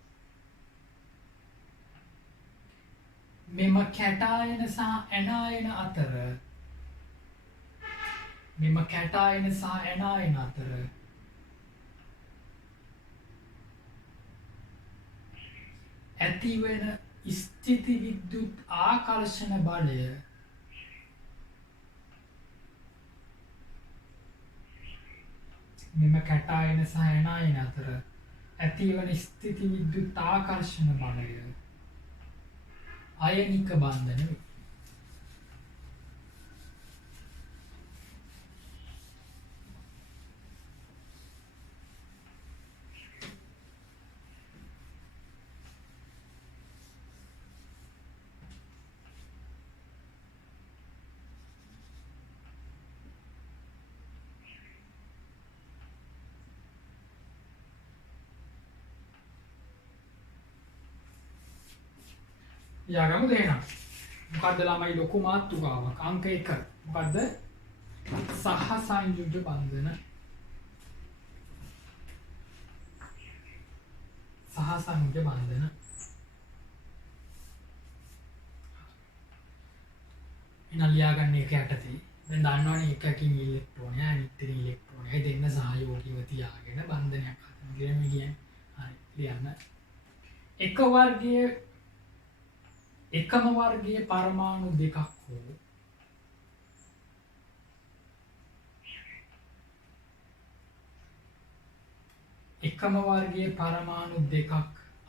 මෙම කැටායන සහ ඇනායන අතර මෙම කැටායන සහ ඇනායන අතර ඇතිවන ස්ථිති විද්‍යුත් ආකර්ෂණ බලය මෙම කැටායන සහ ඇනායන අතර ඇතිවන ස්ථිති විද්‍යුත් ආකර්ෂණ බලය අයනික බන්ධන වේ. යාගමු දෙන්නම්. මොකද්ද ළමයි ලොකු මාතෘකාවක් අංක 1. මොකද්ද? සහ සංයුජ බන්ධන. සහ සංයුජ බන්ධන. ඉතින් ලියා ගන්න එක යටතේ දැන් දන්නවනේ එකකින් ඉලෙක්ට්‍රෝනය අනිත් එකකින් ඉලෙක්ට්‍රෝනය දෙන්න සහයෝගීව තියාගෙන බන්ධනයක් හදනවා කියලා මේ කියන්නේ. හරි ලියන්න. එක වර්ගයේ එකම වර්ගයේ පරමාණු දෙකක් හෝ එකම වර්ගයේ පරමාණු දෙකක්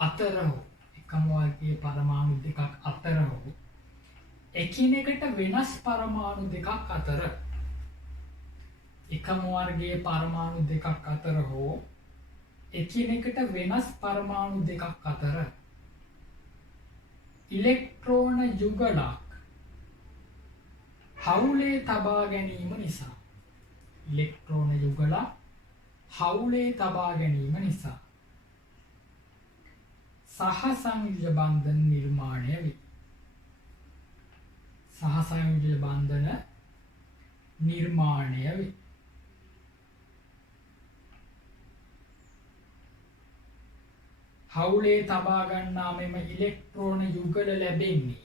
අතර හෝ එකම වර්ගයේ පරමාණු දෙකක් අතර හෝ එකිනෙකට වෙනස් පරමාණු දෙකක් අතර එකම වර්ගයේ පරමාණු දෙකක් අතර හෝ එකිනෙකට වෙනස් පරමාණු දෙකක් අතර ඉලෙක්ට්‍රෝන යුගලක් හවුලේ තබා ගැනීම නිසා ඉලෙක්ට්‍රෝන යුගලක් හවුලේ තබා ගැනීම නිසා සහ සංයුජ බන්ධන නිර්මාණය වේ. සහ සංයුජ බන්ධන නිර්මාණය වේ. හවුලේ තබා ගන්නා මෙම ඉලෙක්ට්‍රෝන යුගල ලැබෙන්නේ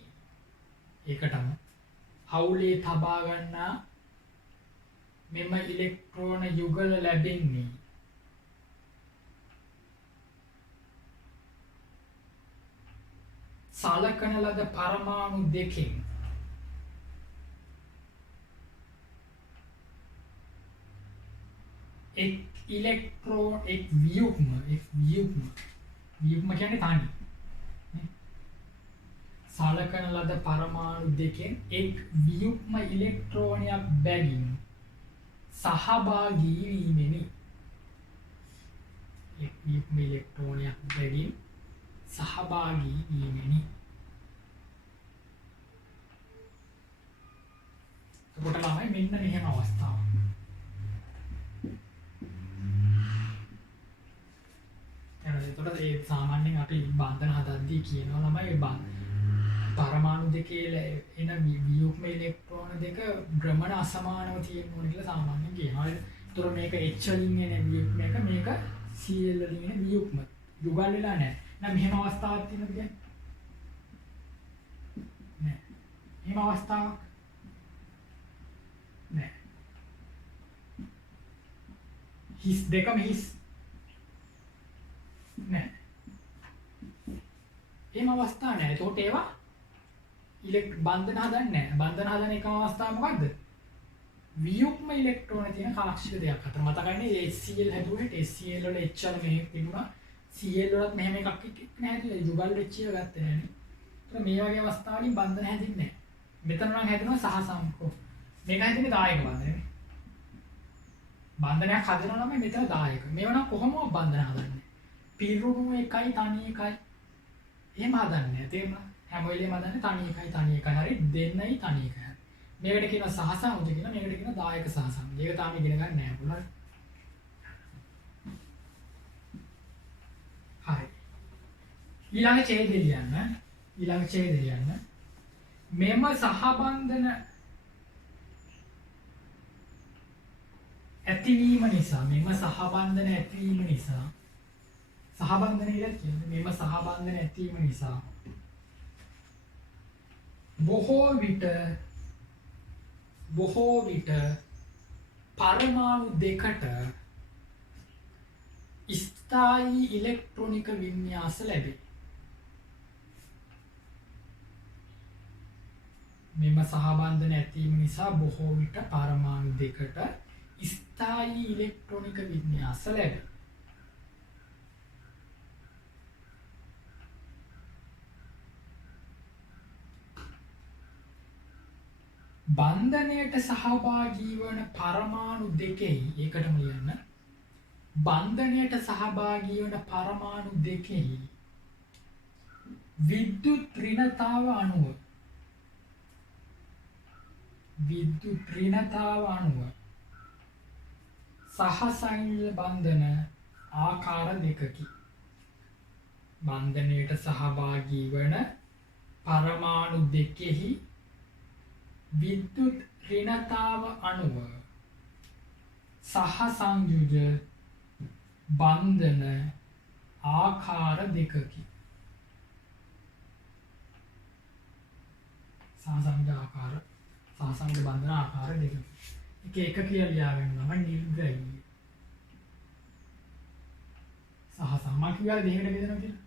ඒකටම හවුලේ තබා ගන්නා මෙම ඉලෙක්ට්‍රෝන යුගල ලැබෙන්නේ සලකන ලද පරමාණු දෙකෙන් එක් ඉලෙක්ට්‍රෝන එක් ව්‍යුහ්ම කියන්නේ තනි. සලකන ලද පරමාණු දෙකෙන් එක් ව්‍යුහ්ම ඉලෙක්ට්‍රෝනයක් බැගින් සහභාගී වීමෙනි. එක් ව්‍යුහ්ම ඉලෙක්ට්‍රෝනයක් බැගින් සහභාගී වීමෙනි. එතකොට ළමයි මෙන්න මෙහෙම අවස්ථාවක්. එතකොට ඒ සාමාන්‍යයෙන් අපි බන්ධන හදද්දී කියනවා ළමයි පරමාණු දෙකේ එන ව්‍යුහ්ම ඉලෙක්ට්‍රෝන දෙක භ්‍රමණ අසමානව තියෙන්න ඕන කියලා සාමාන්‍යයෙන් කියනවා. ඒතර මේක H වලින් එන ව්‍යුහ්ම එක මේක Cl වලින් එන ව්‍යුහ්ම යුගල් වෙලා නැහැ. නම් මෙහෙම අවස්ථාවක් තියෙනවද කියන්නේ? නැහැ. එහෙම අවස්ථාවක් නැහැ. හිස් දෙකම හිස් නැහැ. එහෙම අවස්ථා නැහැ. ඒකට ඒවා බන්ධන හදන්නේ නැහැ. බන්ධන හදන එකම අවස්ථාව මොකද්ද? ව්‍යුහ්ම ඉලෙක්ට්‍රෝන තියෙන කාක්ෂික දෙයක් අතර. මතකන්නේ HCl හැදුවේ HCl වල H වල මෙහෙම තිබුණා. Cl වලත් මෙහෙම එකක් නැහැ. යුගල් වෙච්ච එක ගත්තේ නැහැ. ඒත් මේ වගේ අවස්ථාවලින් බන්ධන හැදින්නේ නැහැ. මෙතන නම් හැදෙනවා සහ සම්කෝ. මේක හැදින්නේ දායක බන්ධනනේ. බන්ධනයක් හදනවා නම් මෙතන දායක. මේව නම් කොහොමවත් බන්ධන හදන්නේ. පිරුණු එකයි තනි එකයි එහෙම හදන්නේ නැහැ. තේරුණා? හැම වෙලේම හදන්නේ තනි එකයි හරි දෙන්නයි තනි එකයි. මේකට කියනවා සහසංයුජ කියලා. මේකට කියනවා දායක සහසංයුජ. ඒක තාම ඉගෙන ගන්න නැහැ පුළුවන්. හරි. ඊළඟ ඡේදය ලියන්න. මෙම සහබන්ධන ඇතිවීම නිසා සහබන්ධන ඉලක්ක කියන්නේ මෙම සහබන්ධන ඇතිවීම නිසා බොහෝ විට පරමාණු දෙකට ස්ථායී ඉලෙක්ට්‍රොනික වින්‍යාස ලැබේ. මෙම සහබන්ධන ඇතිවීම නිසා බොහෝ විට පරමාණු දෙකට ස්ථායී ඉලෙක්ට්‍රොනික වින්‍යාස ලැබේ. බන්ධනයට සහභාගී වන පරමාණු දෙකෙහි ඒකටම ලියන්න. බන්ධනයට සහභාගී වන පරමාණු දෙකෙහි විද්‍යුත් ඍණතාව අණුව සහ සංයුජ බන්ධන ආකාර දෙකකි. බන්ධනයට සහභාගී වන පරමාණු දෙකෙහි විද්‍යුත් ඍණතාව අණුව සහ සංයුජ බන්ධන ආකාර දෙකකි. සහසංග බන්ධන ආකාර දෙකකි. එක කියලා ලියාගන්නවා නිර්ග්‍රහී සහ සම්මා කියලා දෙකකට බෙදනවා කියලා.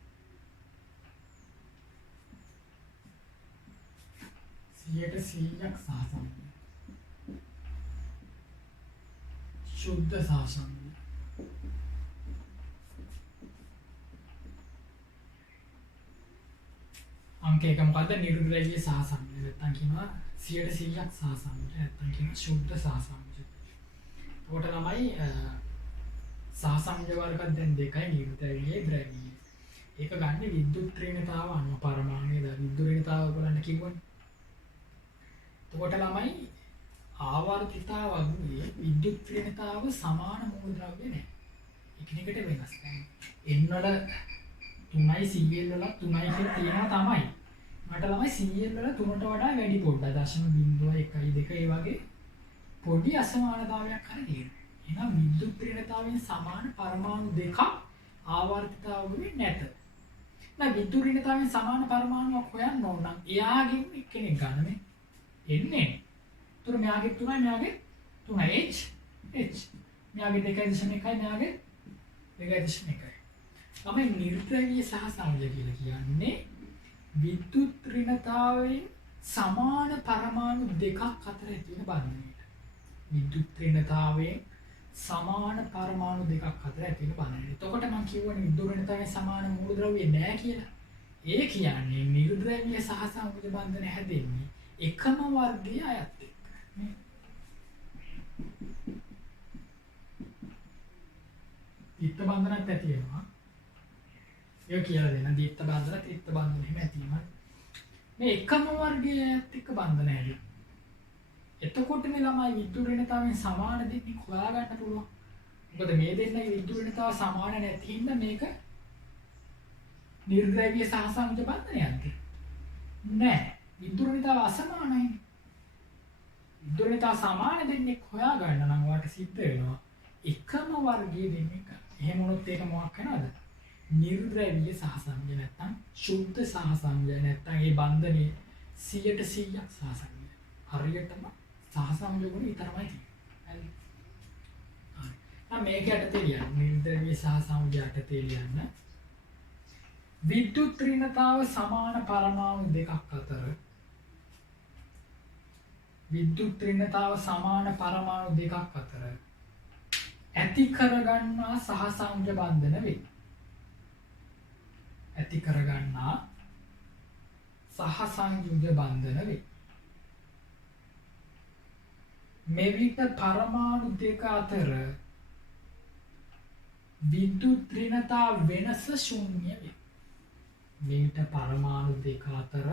100ට 100ක් සහසංග. शुद्ध सहसंग. अंक එක මොකද්ද නිර්ග්‍රහීය සහසංග. නැත්නම් කියනවා 100ට 100ක් සහසංග. නැත්නම් කියනවා शुद्ध සහසංග. ඒකට ළමයි සහසංග වර්ග දැන් දෙකයි නිර්ග්‍රහීය ද්‍රවීය. ඒක ගන්න විද්‍යුත් ඍණතාව අණු පරමාණුයේ විද්‍යුත් ඍණතාව බලන්න කිව්වනේ. එතකොට ළමයි ආවර්තිතාවගේ විද්‍යුත් ඍණතාව සමාන මූලද්‍රව්‍ය නැහැ. එකිනෙකට වෙනස්. N වල 3යි Cl වල 3යි කියලා තියෙනවා තමයි. මට ළමයි Cl වල 3ට වඩා වැඩි පොඩ්ඩක් 0.1 2 ඒ වගේ පොඩි අසමානතාවයක් හරි තියෙනවා. එහෙනම් විද්‍යුත් ඍණතාවයෙන් සමාන පරමාණු දෙකක් ආවර්තිතාවගේ නැත. නැත්නම් විද්‍යුත් ඍණතාවයෙන් සමාන පරමාණුවක් හොයන්න ඕන නම් එයාගෙන් එක්කෙනෙක් ගන්න මේ එන්නේ. තුර මෙයාගේ 3යි මෙයාගේ 3යි H මෙයාගේ 2.1යි මෙයාගේ 2.1යි. තමයි නිර්ග්‍රහීය සහසංයෝජ කියලා කියන්නේ විද්‍යුත් ඍණතාවයෙන් සමාන පරමාණු දෙකක් අතර ඇති වෙන බන්ධනයට. විද්‍යුත් ඍණතාවයෙන් සමාන පරමාණු දෙකක් අතර ඇති වෙන බන්ධනයට. එතකොට මම කියවනේ විද්‍යුත් ඍණතාවයෙන් සමාන මූලද්‍රව්‍ය නැහැ කියලා. ඒ කියන්නේ නිර්ග්‍රහීය සහසංයෝජ බන්ධන හැදෙන්නේ එකම වර්ගයේ අයත් එක්ක. ත්‍රිත්ව බන්ධනත් ඇති වෙනවා. ඒක කියලා දෙන්න ද්විත්ව බන්ධන ත්‍රිත්ව බන්ධන එහෙම ඇති වෙනවා. මේ එකම වර්ගයේ අයත් එක්ක බන්ධන හැදෙනවා. එතකොට මේ ළමයි විද්‍යුත් ඍණතාවයෙන් සමාන දෙකක් හොයා ගන්න පුළුවන්. මොකද මේ දෙන්නගේ විද්‍යුත් ඍණතාව සමාන නැති හින්දා මේක නිර්ග්‍රහීය සහසංයෝජ බන්ධනයක්ද? නෑ. විද්‍යුත් ඍණතාව අසමානයි. විද්‍යුත් ඍණතාව සමාන දෙන්නෙක් හොයා ගන්න නම් ඔයාලට සිද්ධ වෙනවා එකම වර්ගයේ දෙන්නෙක් ගන්න. එහෙම වුණොත් ඒක මොකක් වෙනවද? නිර්ග්‍රහීය සහසංයෝජ නැත්නම් शुद्ध සහසංයෝජ නැත්නම් ඒ බන්ධනේ 100ට 100ක් සහසංයෝජ. හරියටම සහසංයෝජන විතරමයි තියෙන්නේ. හරි. දැන් මේක යටතේ ලියන්න. නිර්ග්‍රහීය සහසංයෝජ යටතේ ලියන්න. විද්‍යුත් ඍණතාව සමාන පරමාණු දෙකක් අතර විද්‍යුත් ඍණතාව සමාන පරමාණු දෙකක් අතර ඇති කරගන්නා සහසංයෝජ බන්ධන වේ. ඇති කරගන්නා සහසංයෝජ බන්ධන වේ. මෙවිට පරමාණු දෙක අතර විද්‍යුත් ඍණතාව වෙනස ශූන්‍ය වේ. මෙවිට පරමාණු දෙක අතර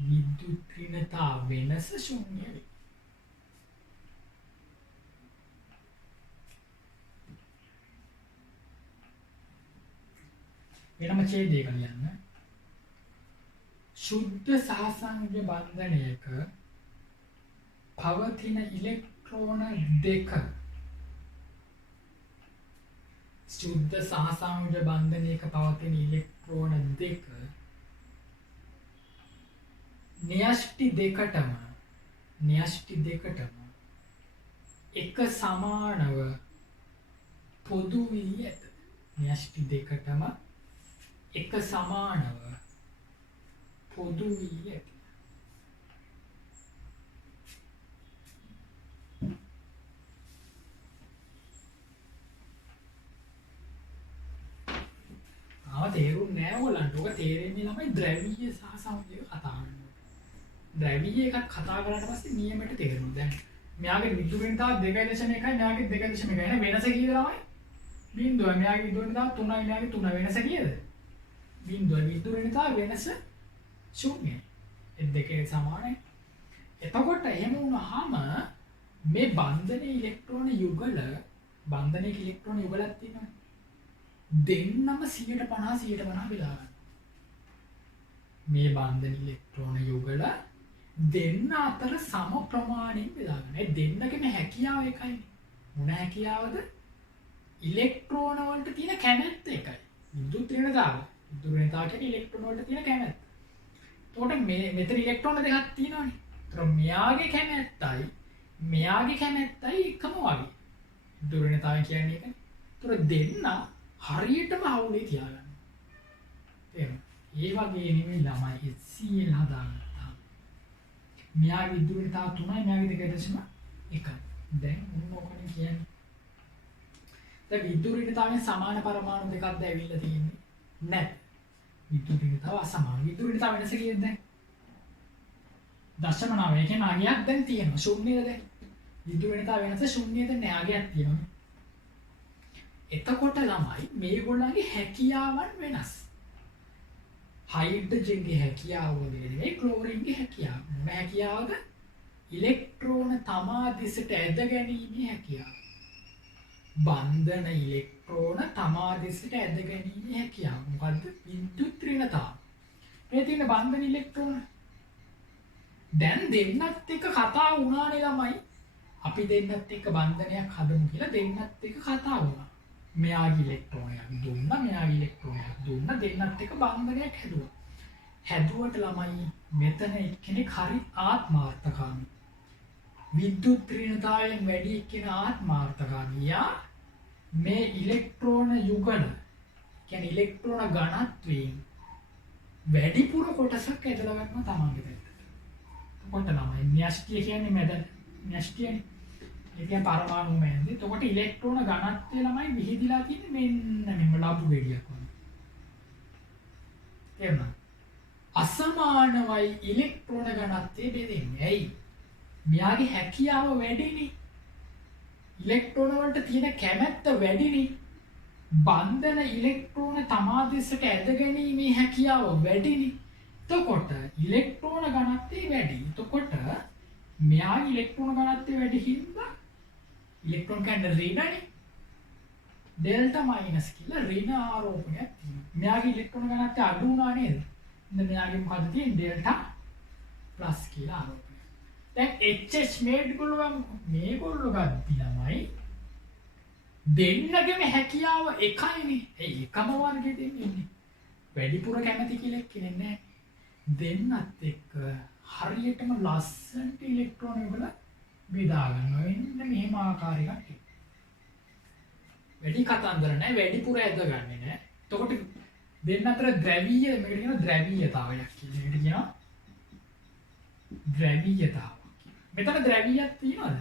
විද්‍යුත් ඍණතාව වෙනස ශූන්‍ය වේ. වෙනම ඡේදයක ලියන්න. शुद्ध සහසංයෝජ බන්ධනයක පවතින ඉලෙක්ට්‍රෝන දෙක शुद्ध සහසංයෝජ බන්ධනයක පවතින ඉලෙක්ට්‍රෝන දෙක න්‍යෂ්ටි දෙකටම එක සමානව පොදු වී ඇත. න්‍යෂ්ටි දෙකටම එක සමානව පොදු වී ඇත. තේරුන්නේ නැහැ ඔයගලන්ට. ඔක තේරෙන්නේ ළමයි ද්‍රවීය සහ සමගිය කතා කරනකොට. ද්‍රවීය එකක් කතා කරාට පස්සේ නියමයට තේරෙනවා. දැන් මෙයාගේ විදුලින්තාව 2.1යි මෙයාගේ 2.1යි. එහෙනම් වෙනස කීයද ළමයි? බිංදුව. මෙයාගේ විදුලින්තාව 3යි මෙයාගේ 3. වෙනස කීයද? බිංදුව. විදුලින්තාව වෙනස ශූන්‍යයි. ඒ දෙකේ සමානයි. එතකොට එහෙම වුණාම මේ බන්ධනයේ ඉලෙක්ට්‍රෝන යුගල බන්ධනයේ ඉලෙක්ට්‍රෝන යුගලක් තියෙනවා. දෙන්නම 150 බෙදා ගන්න. මේ බන්ධන ඉලෙක්ට්‍රෝන යුගල දෙන්න අතර සම ප්‍රමාණයෙන් බෙදා ගන්න. ඒ දෙන්නගේම හැකියාව එකයි. මොන හැකියාවද? ඉලෙක්ට්‍රෝන වලට තියෙන කැමැත්ත එකයි. විද්‍යුත් ඍණතාව. විද්‍යුත් ඍණතාව කියන්නේ ඉලෙක්ට්‍රෝන වලට තියෙන කැමැත්ත. එතකොට මෙතන ඉලෙක්ට්‍රෝන දෙකක් තියෙනවානේ. ඒතර මෙයාගේ කැමැත්තයි මෙයාගේ කැමැත්තයි එකම වගේ. විද්‍යුත් ඍණතාවය කියන්නේ ඒකනේ. ඒතර දෙන්න හරියටම අවුලේ තියාගන්න. තේරෙනවද? ඒ වගේ නෙමෙයි ළමයි HCl හදාගත්තා. මෙයාගේ විදුලිතාව 3යි මෙයාගේ 2.1. දැන් මොන ඕකනේ කියන්නේ. දැන් විදුලිතාවෙන් සමාන පරමාණු දෙකක්ද ඇවිල්ලා තියෙන්නේ? නැහැ. විදුලිතාව අසමාන. විදුලිතාව වෙනස කීයද දැන්? 0.9. ඒ කියන්නේ අගයක් දැන් තියෙනවා. ශූන්‍යද දැන්? විදුලිතාව වෙනස ශූන්‍යද නැහැ අගයක් තියෙනවා. එතකොට ළමයි මේගොල්ලන්ගේ හැකියාවන් වෙනස්. හයිඩ්‍රජන්ගේ හැකියාව වගේ නෙවෙයි ක්ලෝරින්ගේ හැකියාව. මොන හැකියාවද? ඉලෙක්ට්‍රෝන තමා දිසට ඇද ගැනීමේ හැකියාව. බන්ධන ඉලෙක්ට්‍රෝන තමා දිසට ඇද ගැනීමේ හැකියාව. මොකද්ද? විද්‍යුත් ඍණතාව. මේ තියෙන බන්ධන ඉලෙක්ට්‍රෝන දැන් දෙන්නත් එක්ක කතා වුණානේ ළමයි. අපි දෙන්නත් එක්ක බන්ධනයක් හදමු කියලා දෙන්නත් එක්ක කතා වුණා. මෙයාගේ ඉලෙක්ට්‍රෝනයක් දුන්නා මෙයාගේ ඉලෙක්ට්‍රෝනයක් දුන්නා දෙන්නත් එක බන්ධනයක් හැදුවා. හැදුවට ළමයි මෙතන එක්කෙනෙක් හරි ආත්මාර්ථකාමී. විද්‍යුත් ඍණතාවයෙන් වැඩි එක්කෙනා ආත්මාර්ථකාමී. යා මේ ඉලෙක්ට්‍රෝන යුගල කියන්නේ ඉලෙක්ට්‍රෝන ඝනත්වයෙන් වැඩිපුර කොටසක් ඇදලා ගන්නවා තමන්ගේ පැත්තට. එතකොට ළමයි න්‍යෂ්ටිය කියන්නේ මැද න්‍යෂ්ටියනේ. ඒ කියන්නේ පරමාණු මැද්දේ. එතකොට ඉලෙක්ට්‍රෝන ඝනත්වය ළමයි විහිදිලා තියෙන්නේ මෙන්න මෙම ලබු ගෙඩියක් වගේ. තේරුණාද? අසමානවයි ඉලෙක්ට්‍රෝන ඝනත්වය බෙදෙන්නේ. ඇයි? මෙයාගේ හැකියාව වැඩිනේ. ඉලෙක්ට්‍රෝන වලට තියෙන කැමැත්ත වැඩිනේ. බන්ධන ඉලෙක්ට්‍රෝන තමා දෙසට ඇද ගැනීමේ හැකියාව වැඩිනේ. එතකොට ඉලෙක්ට්‍රෝන ඝනත්වය වැඩි. එතකොට මෙයාගේ ඉලෙක්ට්‍රෝන ඝනත්වය වැඩි හින්දා ඉලෙක්ට්‍රෝන කියන්නේ ඍණනේ. ඩෙල්ටා මයිනස් කියලා ඍණ ආරෝපණයක් තියෙනවා. මෙයාගේ ඉලෙක්ට්‍රෝන ඝනත්වය අඩු වුණා නේද? ඉතින් මෙයාගේ මොකද්ද තියෙන්නේ? ඩෙල්ටා ප්ලස් කියලා ආරෝපණය. දැන් HH මේගොල්ලෝ ගත්ති ළමයි දෙන්නගේම හැකියාව එකයිනේ. ඒ එකම වර්ගයේ දෙන්නේ. වැඩිපුර කැමති කියලා කෙනෙක් නැහැ. දෙන්නත් එක්ක හරියටම ලස්සනට ඉලෙක්ට්‍රෝන වල බෙදා ගන්නවා. එන්න මෙහෙම ආකාරයකට. වැඩි කතන්දර නැහැ, වැඩිපුර ඇදගන්නේ නැහැ. එතකොට දෙන්න අතර ද්‍රවීය මේකට කියනවා ද්‍රවීයතාවයක් කියලා. ඒකට කියනවා ද්‍රවීයතාව. මෙතන ද්‍රවීයක් තියෙනවද?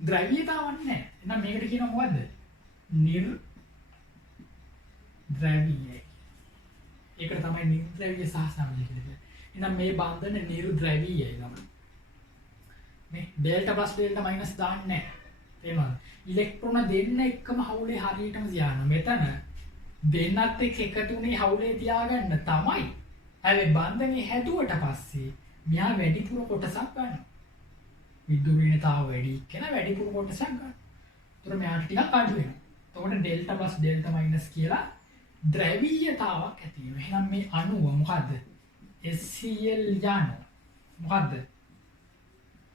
ද්‍රවීයතාවක් නැහැ. එහෙනම් මේකට කියනවා මොකද්ද? නිර්ද්‍රවීය. ඒකට තමයි නිර්ද්‍රවීය සහ සමගිය කියලා. එහෙනම් මේ බන්ධන නිර්ද්‍රවීයයි ගමන. මේ ඩෙල්ටා ප්ලස් ඩෙල්ටා මයිනස් දාන්නේ නැහැ. තේරුණාද? ඉලෙක්ට්‍රෝන දෙන්න එක්කම හවුලේ හරියටම තියාගන්න. මෙතන දෙන්නත් එක්ක එකතුනේ හවුලේ තියාගන්න තමයි. හැබැයි බන්ධනේ හැදුවට පස්සේ මෙයා වැඩිපුර කොටසක් ගන්නවා. විද්‍යුත් ඍණතාව වැඩි කෙනා වැඩිපුර කොටසක් ගන්නවා. ඒතර මෙයාට ටිකක් අඩු වෙනවා. එතකොට ඩෙල්ටා ප්ලස් ඩෙල්ටා මයිනස් කියලා ද්‍රවීයතාවක් ඇති වෙනවා. එහෙනම් මේ අණුව මොකද්ද? HCl යන මොකද්ද?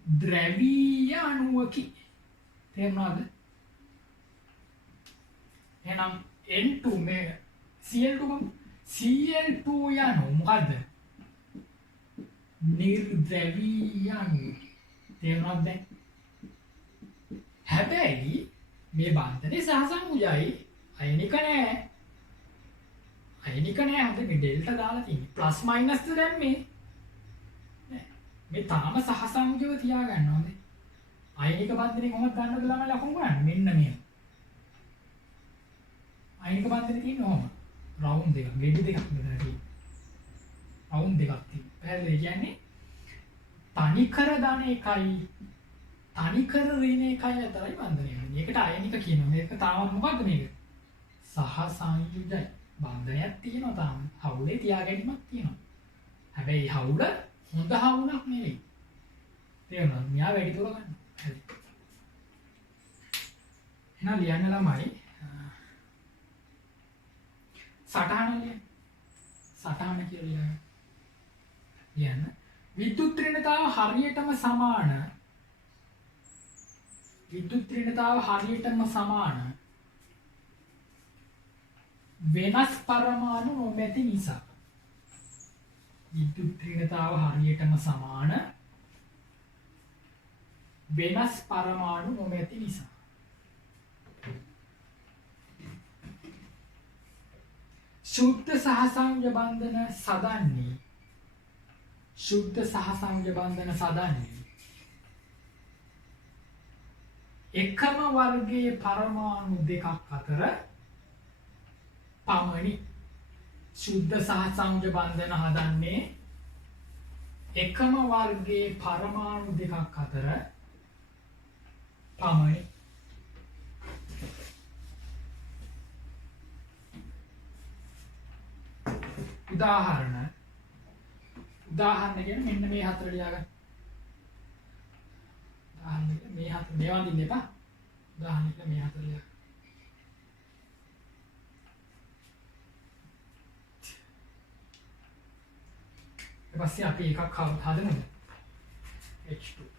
ද්‍රවීය අණුවකි. තේරුණාද? එහෙනම් N2 මේ Cl2 යන මොකද්ද? නිර්ද්‍රවීය අණු. තේරුණාද දැන්? හැබැයි මේ බන්ධනේ සහසංයුජයි අයනික නෑ. අයනික නෑ. හොඳ මේ ඩෙල්ටා දාලා තියෙන්නේ. ප්ලස් මයිනස් ද දැන් මේ තාම සහසංයුජව තියාගන්න ඕනේ. අයනික බන්ධනේ කොහොමද ගන්නවද ළමයි ලකුණු කරන්නේ? මෙන්න මෙහෙම. අයනික බන්ධනේ තියෙන්නේ ඔහොම. රවුන්ඩ් දෙකක්, ග්‍රිඩ් දෙකක් මෙතන තියෙන්නේ. රවුන්ඩ් දෙකක් තියෙනවා. පැහැදිලි කියන්නේ තනිකර ධන එකයි තනිකර ඍණ එකයි අතරයි බන්ධනය වෙන්නේ. මේකට අයනික කියනවා. මේක තාම මොකද්ද මේක? සහසංයුජයි. බන්ධනයක් තියෙනවා තාම. හවුලේ තියාගැනීමක් තියෙනවා. හැබැයි හවුල හොඳ හවුලක් නෙවෙයි. තේරුණාද? මෙයා වැඩි දුර ගන්න. හරි. එහෙනම් ලියන්න ළමයි. සටහන ලියන්න. සටහන කියලා ලියන්න. විද්‍යුත් ඍණතාව හරියටම සමාන. විද්‍යුත් ඍණතාව හරියටම සමාන. වෙනස් පරමාණු නොමැති නිසා. විද්‍යුත් ඍණතාව හරියටම සමාන. වෙනස් පරමාණු නොමැති නිසා. शुद्ध सहसंयोज बंधन सदන්නේ शुद्ध सहसंयोज बंधन सदන්නේ එකම වර්ගයේ පරමාණු දෙකක් අතර පමණි. शुद्ध सहसंयोज बंधन හදන්නේ එකම වර්ගයේ පරමාණු දෙකක් අතර පමණි. උදාහරණ කියන්නේ මෙන්න මේ හතර ලියා ගන්න. උදාහරණ මේ හතර මේවා දින්න එපා. උදාහරණ මේ හතර ලියා ගන්න. ඊට පස්සේ අපි එකක් හදමු. H2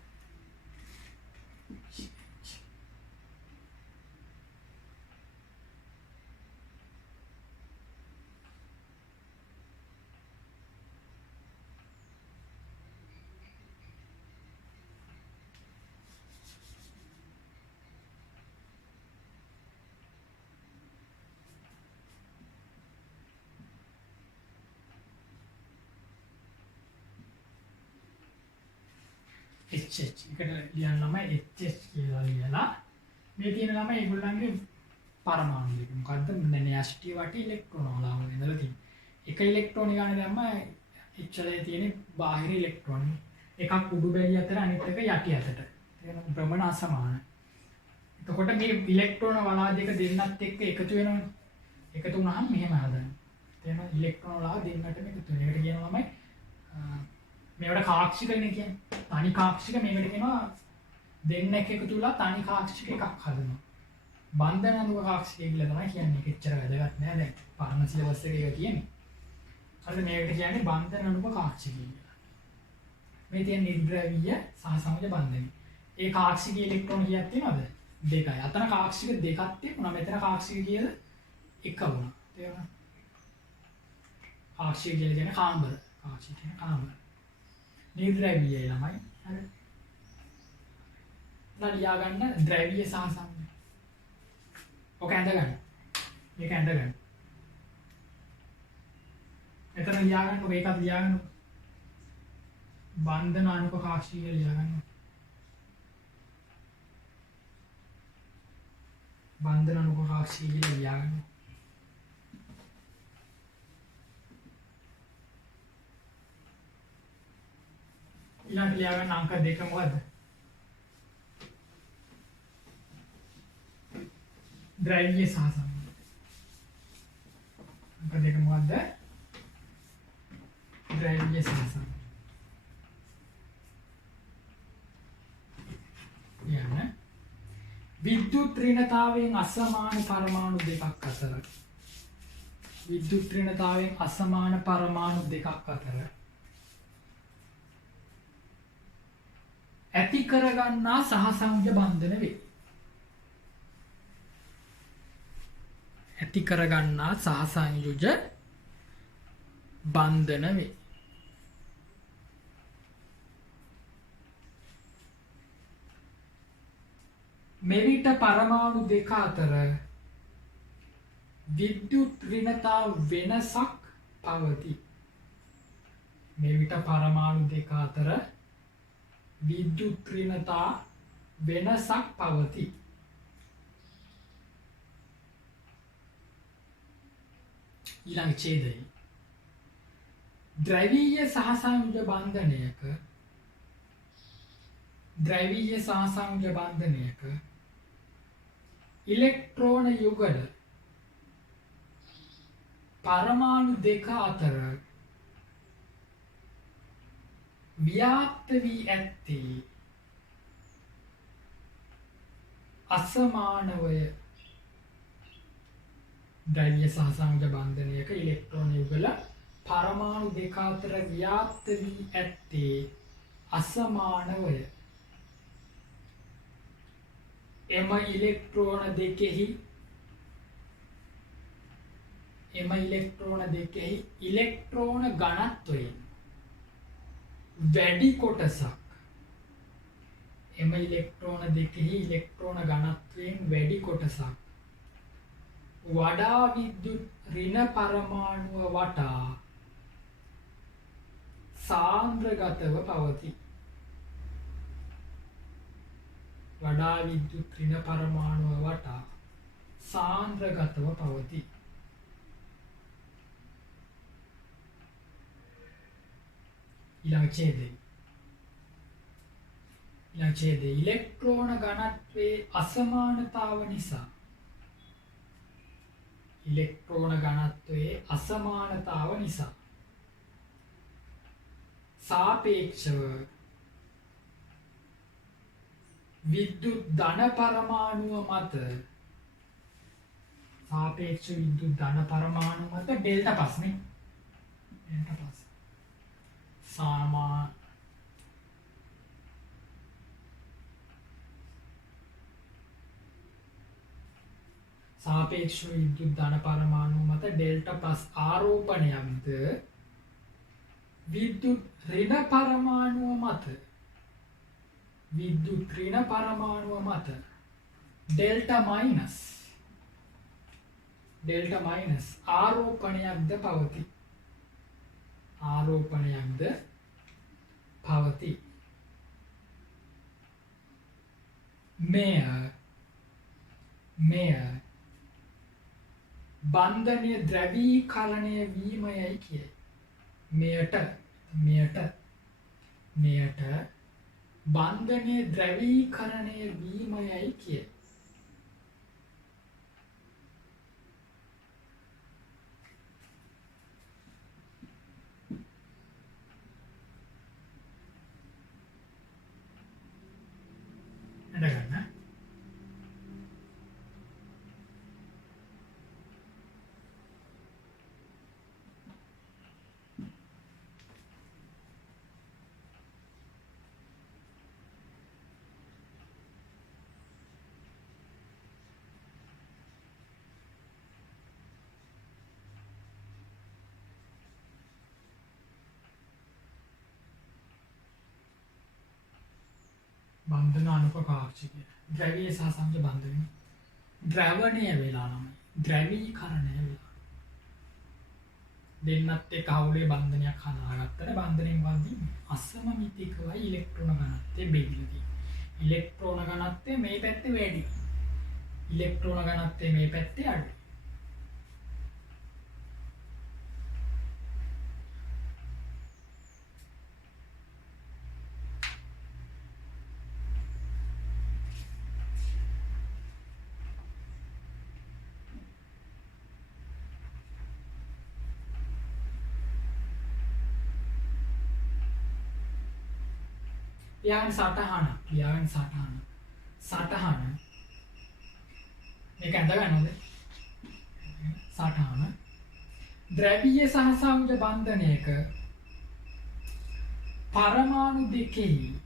HH එකට ලියන්න ළමයි HH කියලා ලියලා මේ තියෙන ළමයි ඒගොල්ලන්ගේ පරමාණු දෙක මොකද්ද දැන් ඇස්ටි වටේ ඉලෙක්ට්‍රෝන වල ඉඳලා තියෙන එක ඉලෙක්ට්‍රෝන ගන්න දැම්ම HLේ තියෙන බාහිර ඉලෙක්ට්‍රෝන එකක් උඩු බැලිය අතර අනිත් එක යටි අතට තියෙන ප්‍රමාණ අසමාන. එතකොට මේ ඉලෙක්ට්‍රෝන වලා දෙක දෙන්නත් එක්ක එකතු වෙනවනේ. එකතු වුණාම මෙහෙම හදනවා. තේන ඉලෙක්ට්‍රෝන වලා දෙන්නට එකතු වෙන. ඒකට කියනවා ළමයි මේවට කාක්ෂිකනේ කියන්නේ. තනි කාක්ෂික මේකට කියනවා දෙන්නෙක් එකතු වෙලා තනි කාක්ෂික එකක් හදනවා. බන්ධන අණුක කාක්ෂිකය කියලා තමයි කියන්නේ. එච්චර වැදගත් නෑ දැන්. පරණ සිලබස් එකේ ඒක කියන්නේ. හරිද මේකට කියන්නේ බන්ධන අණුක කාක්ෂිකය කියලා. මේ තියෙන නිර්ද්‍රවීය සහසංයෝජ බන්ධනය. ඒ කාක්ෂික ඉලෙක්ට්‍රෝන කීයක් තියෙනවද? දෙකයි. අතන කාක්ෂික දෙකක් තිබුණා. මෙතන කාක්ෂික කීයද? එක වුණා. තේරුණා? කාක්ෂික කියලා කියන්නේ කාම්බර. කාක්ෂික කියන්නේ කාම්බර. නිර්ද්‍රවීය ළමයි. හරි. ලියා ගන්න ද්‍රවීය සහසංයෝජ. ඔක ඇඳ ගන්න. මේක ඇඳ ගන්න. එතන ලියා ගන්න ඔක එකක් ලියා ගන්න. බන්ධන අණුක කාක්ෂික ලියා ගන්න. බන්ධන අණුක කාක්ෂික ලියා ගන්න. ඊළඟට ලියා ගන්න අංක දෙක මොකද්ද? ද්‍රවීය සහසංයෝජ. අංක දෙක මොකද්ද? ද්‍රවීය සහසංයෝජ. යන්න විද්‍යුත් ඍණතාවයෙන් අසමාන පරමාණු දෙකක් අතර විද්‍යුත් ඍණතාවයෙන් අසමාන පරමාණු දෙකක් අතර ඇති කරගන්නා සහසංයෝජ බන්ධන වේ. ඇති කරගන්නා සහසංයෝජ බන්ධන වේ. මෙවිට පරමාණු දෙක අතර විද්‍යුත් ඍණතා වෙනසක් පවතී. මෙවිට පරමාණු දෙක අතර විද්‍යුත් ඍණතා වෙනසක් පවතී. ඊළඟ ඡේදය. ද්‍රවීය සහසංයුජ බන්ධනයක ඉලෙක්ට්‍රෝන යුගල පරමාණු දෙක අතර ව්‍යාප්ත වී ඇත්තේ අසමානවය. ද්‍රව්‍ය සහසංයුජ බන්ධනයක ඉලෙක්ට්‍රෝන යුගල පරමාණු දෙක අතර ව්‍යාප්ත වී ඇත්තේ අසමානවය. එම ඉලෙක්ට්‍රෝන දෙකෙහි ඉලෙක්ට්‍රෝන ඝනත්වයෙන් වැඩි කොටසක් වඩා විද්‍යුත් ඍණ පරමාණුව වටා සාන්ද්‍රගතව පවතී. වඩා විද්‍යුත් ඍණ පරමාණුව වටා සාන්ද්‍රගතව පවතී. ඊළඟ ඡේදය. ඉලෙක්ට්‍රෝන ඝනත්වයේ අසමානතාව නිසා සාපේක්ෂව විද්‍යුත් ධන පරමාණුව මත ඩෙල්ටා පස්නේ සාපේක්ෂ විද්‍යුත් ධන පරමාණු මත ඩෙල්ටා ප්ලස් ආරෝපණයක්ද විද්‍යුත් ඍණ පරමාණුව මත ඩෙල්ටා මයිනස් ආරෝපණයක්ද පවතී. මෙය බන්ධනය ද්‍රවීකරණය වීමයයි කියයි. මෙයට බන්ධනය ද්‍රවීකරණය වීමයයි කියයි. එඩගන්න බන්ධන අනුපකාක්ෂිකය ද්‍රවීය සහසංයුජ බන්ධනය ද්‍රවණය වෙලා නම් ද්‍රවීකරණය වෙලා දෙන්නත් එක්ක අවුලේ බන්ධනයක් හදාගත්තට බන්ධනයෙන් වල්දී අසමමිතිකවයි ඉලෙක්ට්‍රෝන ඝනත්වය බෙදලා තියෙන්නේ. ඉලෙක්ට්‍රෝන ඝනත්වය මේ පැත්තේ වැඩි. ඉලෙක්ට්‍රෝන ඝනත්වය මේ පැත්තේ අඩුයි. ලියාගෙන සටහන මේක ඇඳ ගන්නද? සටහන ද්‍රවීය සහසංයුජ බන්ධනයක පරමාණු දෙකෙහි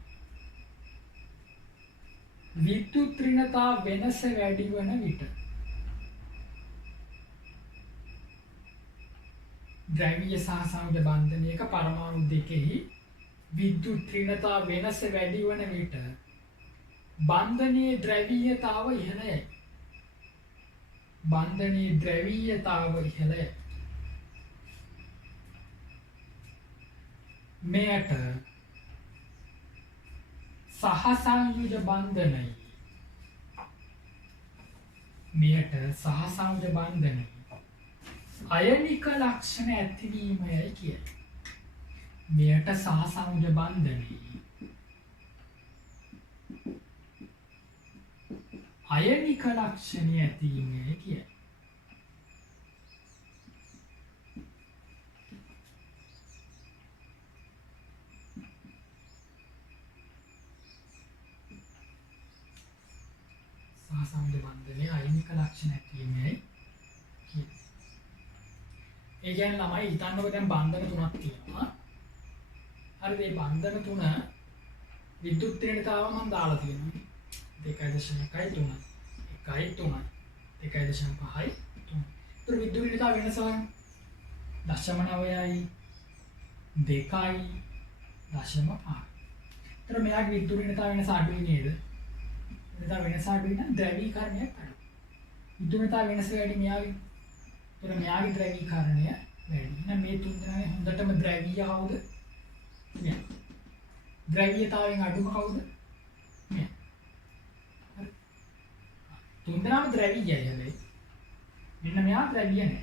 විද්‍යුත් ඍණතා වෙනස වැඩි වන විට ද්‍රවීය සහසංයුජ බන්ධනයක පරමාණු දෙකෙහි විද්‍යුත් ඍණතා වෙනස වැඩි වන විට බන්ධනයේ ද්‍රවීයතාව ඉහළයි. බන්ධනයේ ද්‍රවීයතාව ඉහළයි. මෙයට සහසංයුජ බන්ධනයි. මෙයට සහසංයුජ බන්ධනයි. අයනික ලක්ෂණ ඇතිවීමයි කියයි. මෙයට සහසංයුජ බන්ධනයි. අයනික ලක්ෂණ ඇතිවීමයි කියයි. සහසංයුජ බන්ධනයේ අයනික ලක්ෂණ ඇතිවීමයි කියයි. ඒ කියන්නේ ළමයි හිතන්නකෝ දැන් බන්ධන තුනක් තියෙනවා. හරිද? මේ බන්ධන තුන විද්‍යුත් ත්‍රිණතාව මම දාලා තියෙනවා. 2.1 3 1.3 1.5 3. විද්‍යුත් ත්‍රිණතාව වෙනස 0.9යි 2යි 0.5. ඒතර මෙයාගේ විද්‍යුත් ත්‍රිණතාව වෙනස අඩුයි නේද? වෙනස අඩුයි නම් ද්‍රවීකරණය අඩුයි. විද්‍යුත් ත්‍රිණතාව වෙනස වැඩි මෙයාගේ. ඒතර මෙයාගේ ද්‍රවීකරණය වැඩි. එහෙනම් මේ තුන් දෙනාගේ හොඳටම ද්‍රවීය කවුද? මෙයා. ද්‍රවීයතාවයෙන් අඩුම කවුද? මෙයා. හරි. තුන් දෙනාම ද්‍රවීයයි හැබැයි. මෙන්න මෙයා ද්‍රවීය නෑ.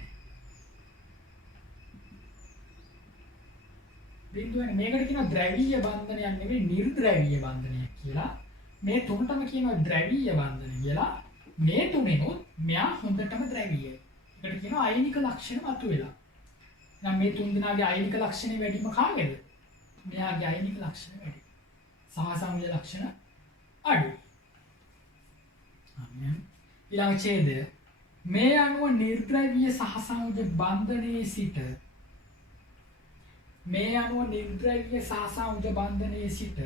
බිඳුවනේ මේකට කියනවා ද්‍රවීය බන්ධනයක් නෙවෙයි නිර්ද්‍රවීය බන්ධනයක් කියලා. මේ තුනටම කියනවා ද්‍රවීය බන්ධන කියලා. මේ තුනෙනොත් මෙයා හොඳටම ද්‍රවීයයි. ඒකට කියනවා අයනික ලක්ෂණ මතුවෙලා. නම් මේ තුන් දෙනාගේ අයනික ලක්ෂණ වැඩිම කාගේද? මෙයාගේ අයනික ලක්ෂණ වැඩි. සහසංයුජ ලක්ෂණ අඩුයි. ඊළඟ ඡේදය මේ අණුව නිර්ද්‍රවීය සහසංයුජ බන්ධනයේ සිට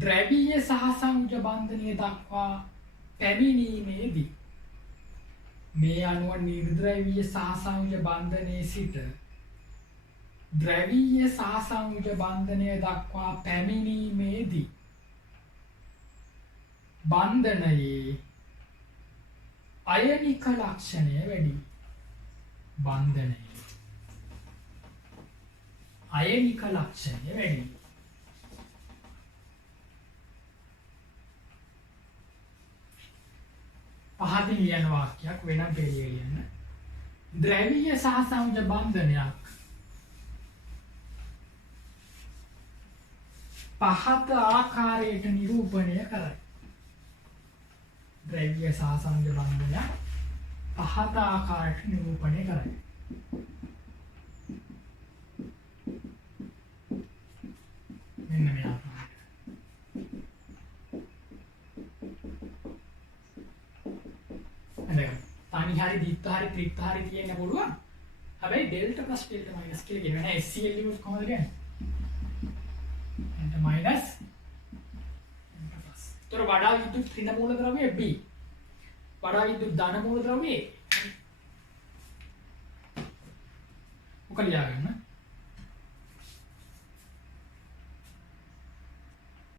ද්‍රවීය සහසංයුජ බන්ධනය දක්වා පැමිණීමේදී මේ අණුව නිර්ද්‍රවීය සහසංයුජ බන්ධනයේ සිට ද්‍රවීය සහසංයුජ බන්ධනය දක්වා පැමිණීමේදී බන්ධනයේ අයනික ලක්ෂණය වැඩි. බන්ධනයේ අයනික ලක්ෂණය වැඩි. පහතින් ලියන වාක්‍යයක් වෙනම පෙළිය ලියන්න. ද්‍රවීය සහසංයුජ බන්ධනයක් පහත ආකාරයට නිරූපණය කරයි. ද්‍රවීය සහසංයුජ බන්ධනයක් පහත ආකාරයට නිරූපණය කරයි. මෙන්න මේ ආකාරයට. තනි හරි දිත්ත හරි ත්‍රිත්ත හරි තියෙන්න පුළුවන්. හැබැයි ඩෙල්ටා ප්ලස් ඩෙල්ටා මයිනස් කියලා කියන නෑ HCl ලියුස් කොහොමද කියන්නේ? Delta minus delta plus. ତୋର වඩා විද්‍යුත් ඍණ මූලද්‍රව්‍ය B. වඩා විද්‍යුත් ධන මූලද්‍රව්‍ය A. ඔක ලියා ගන්න.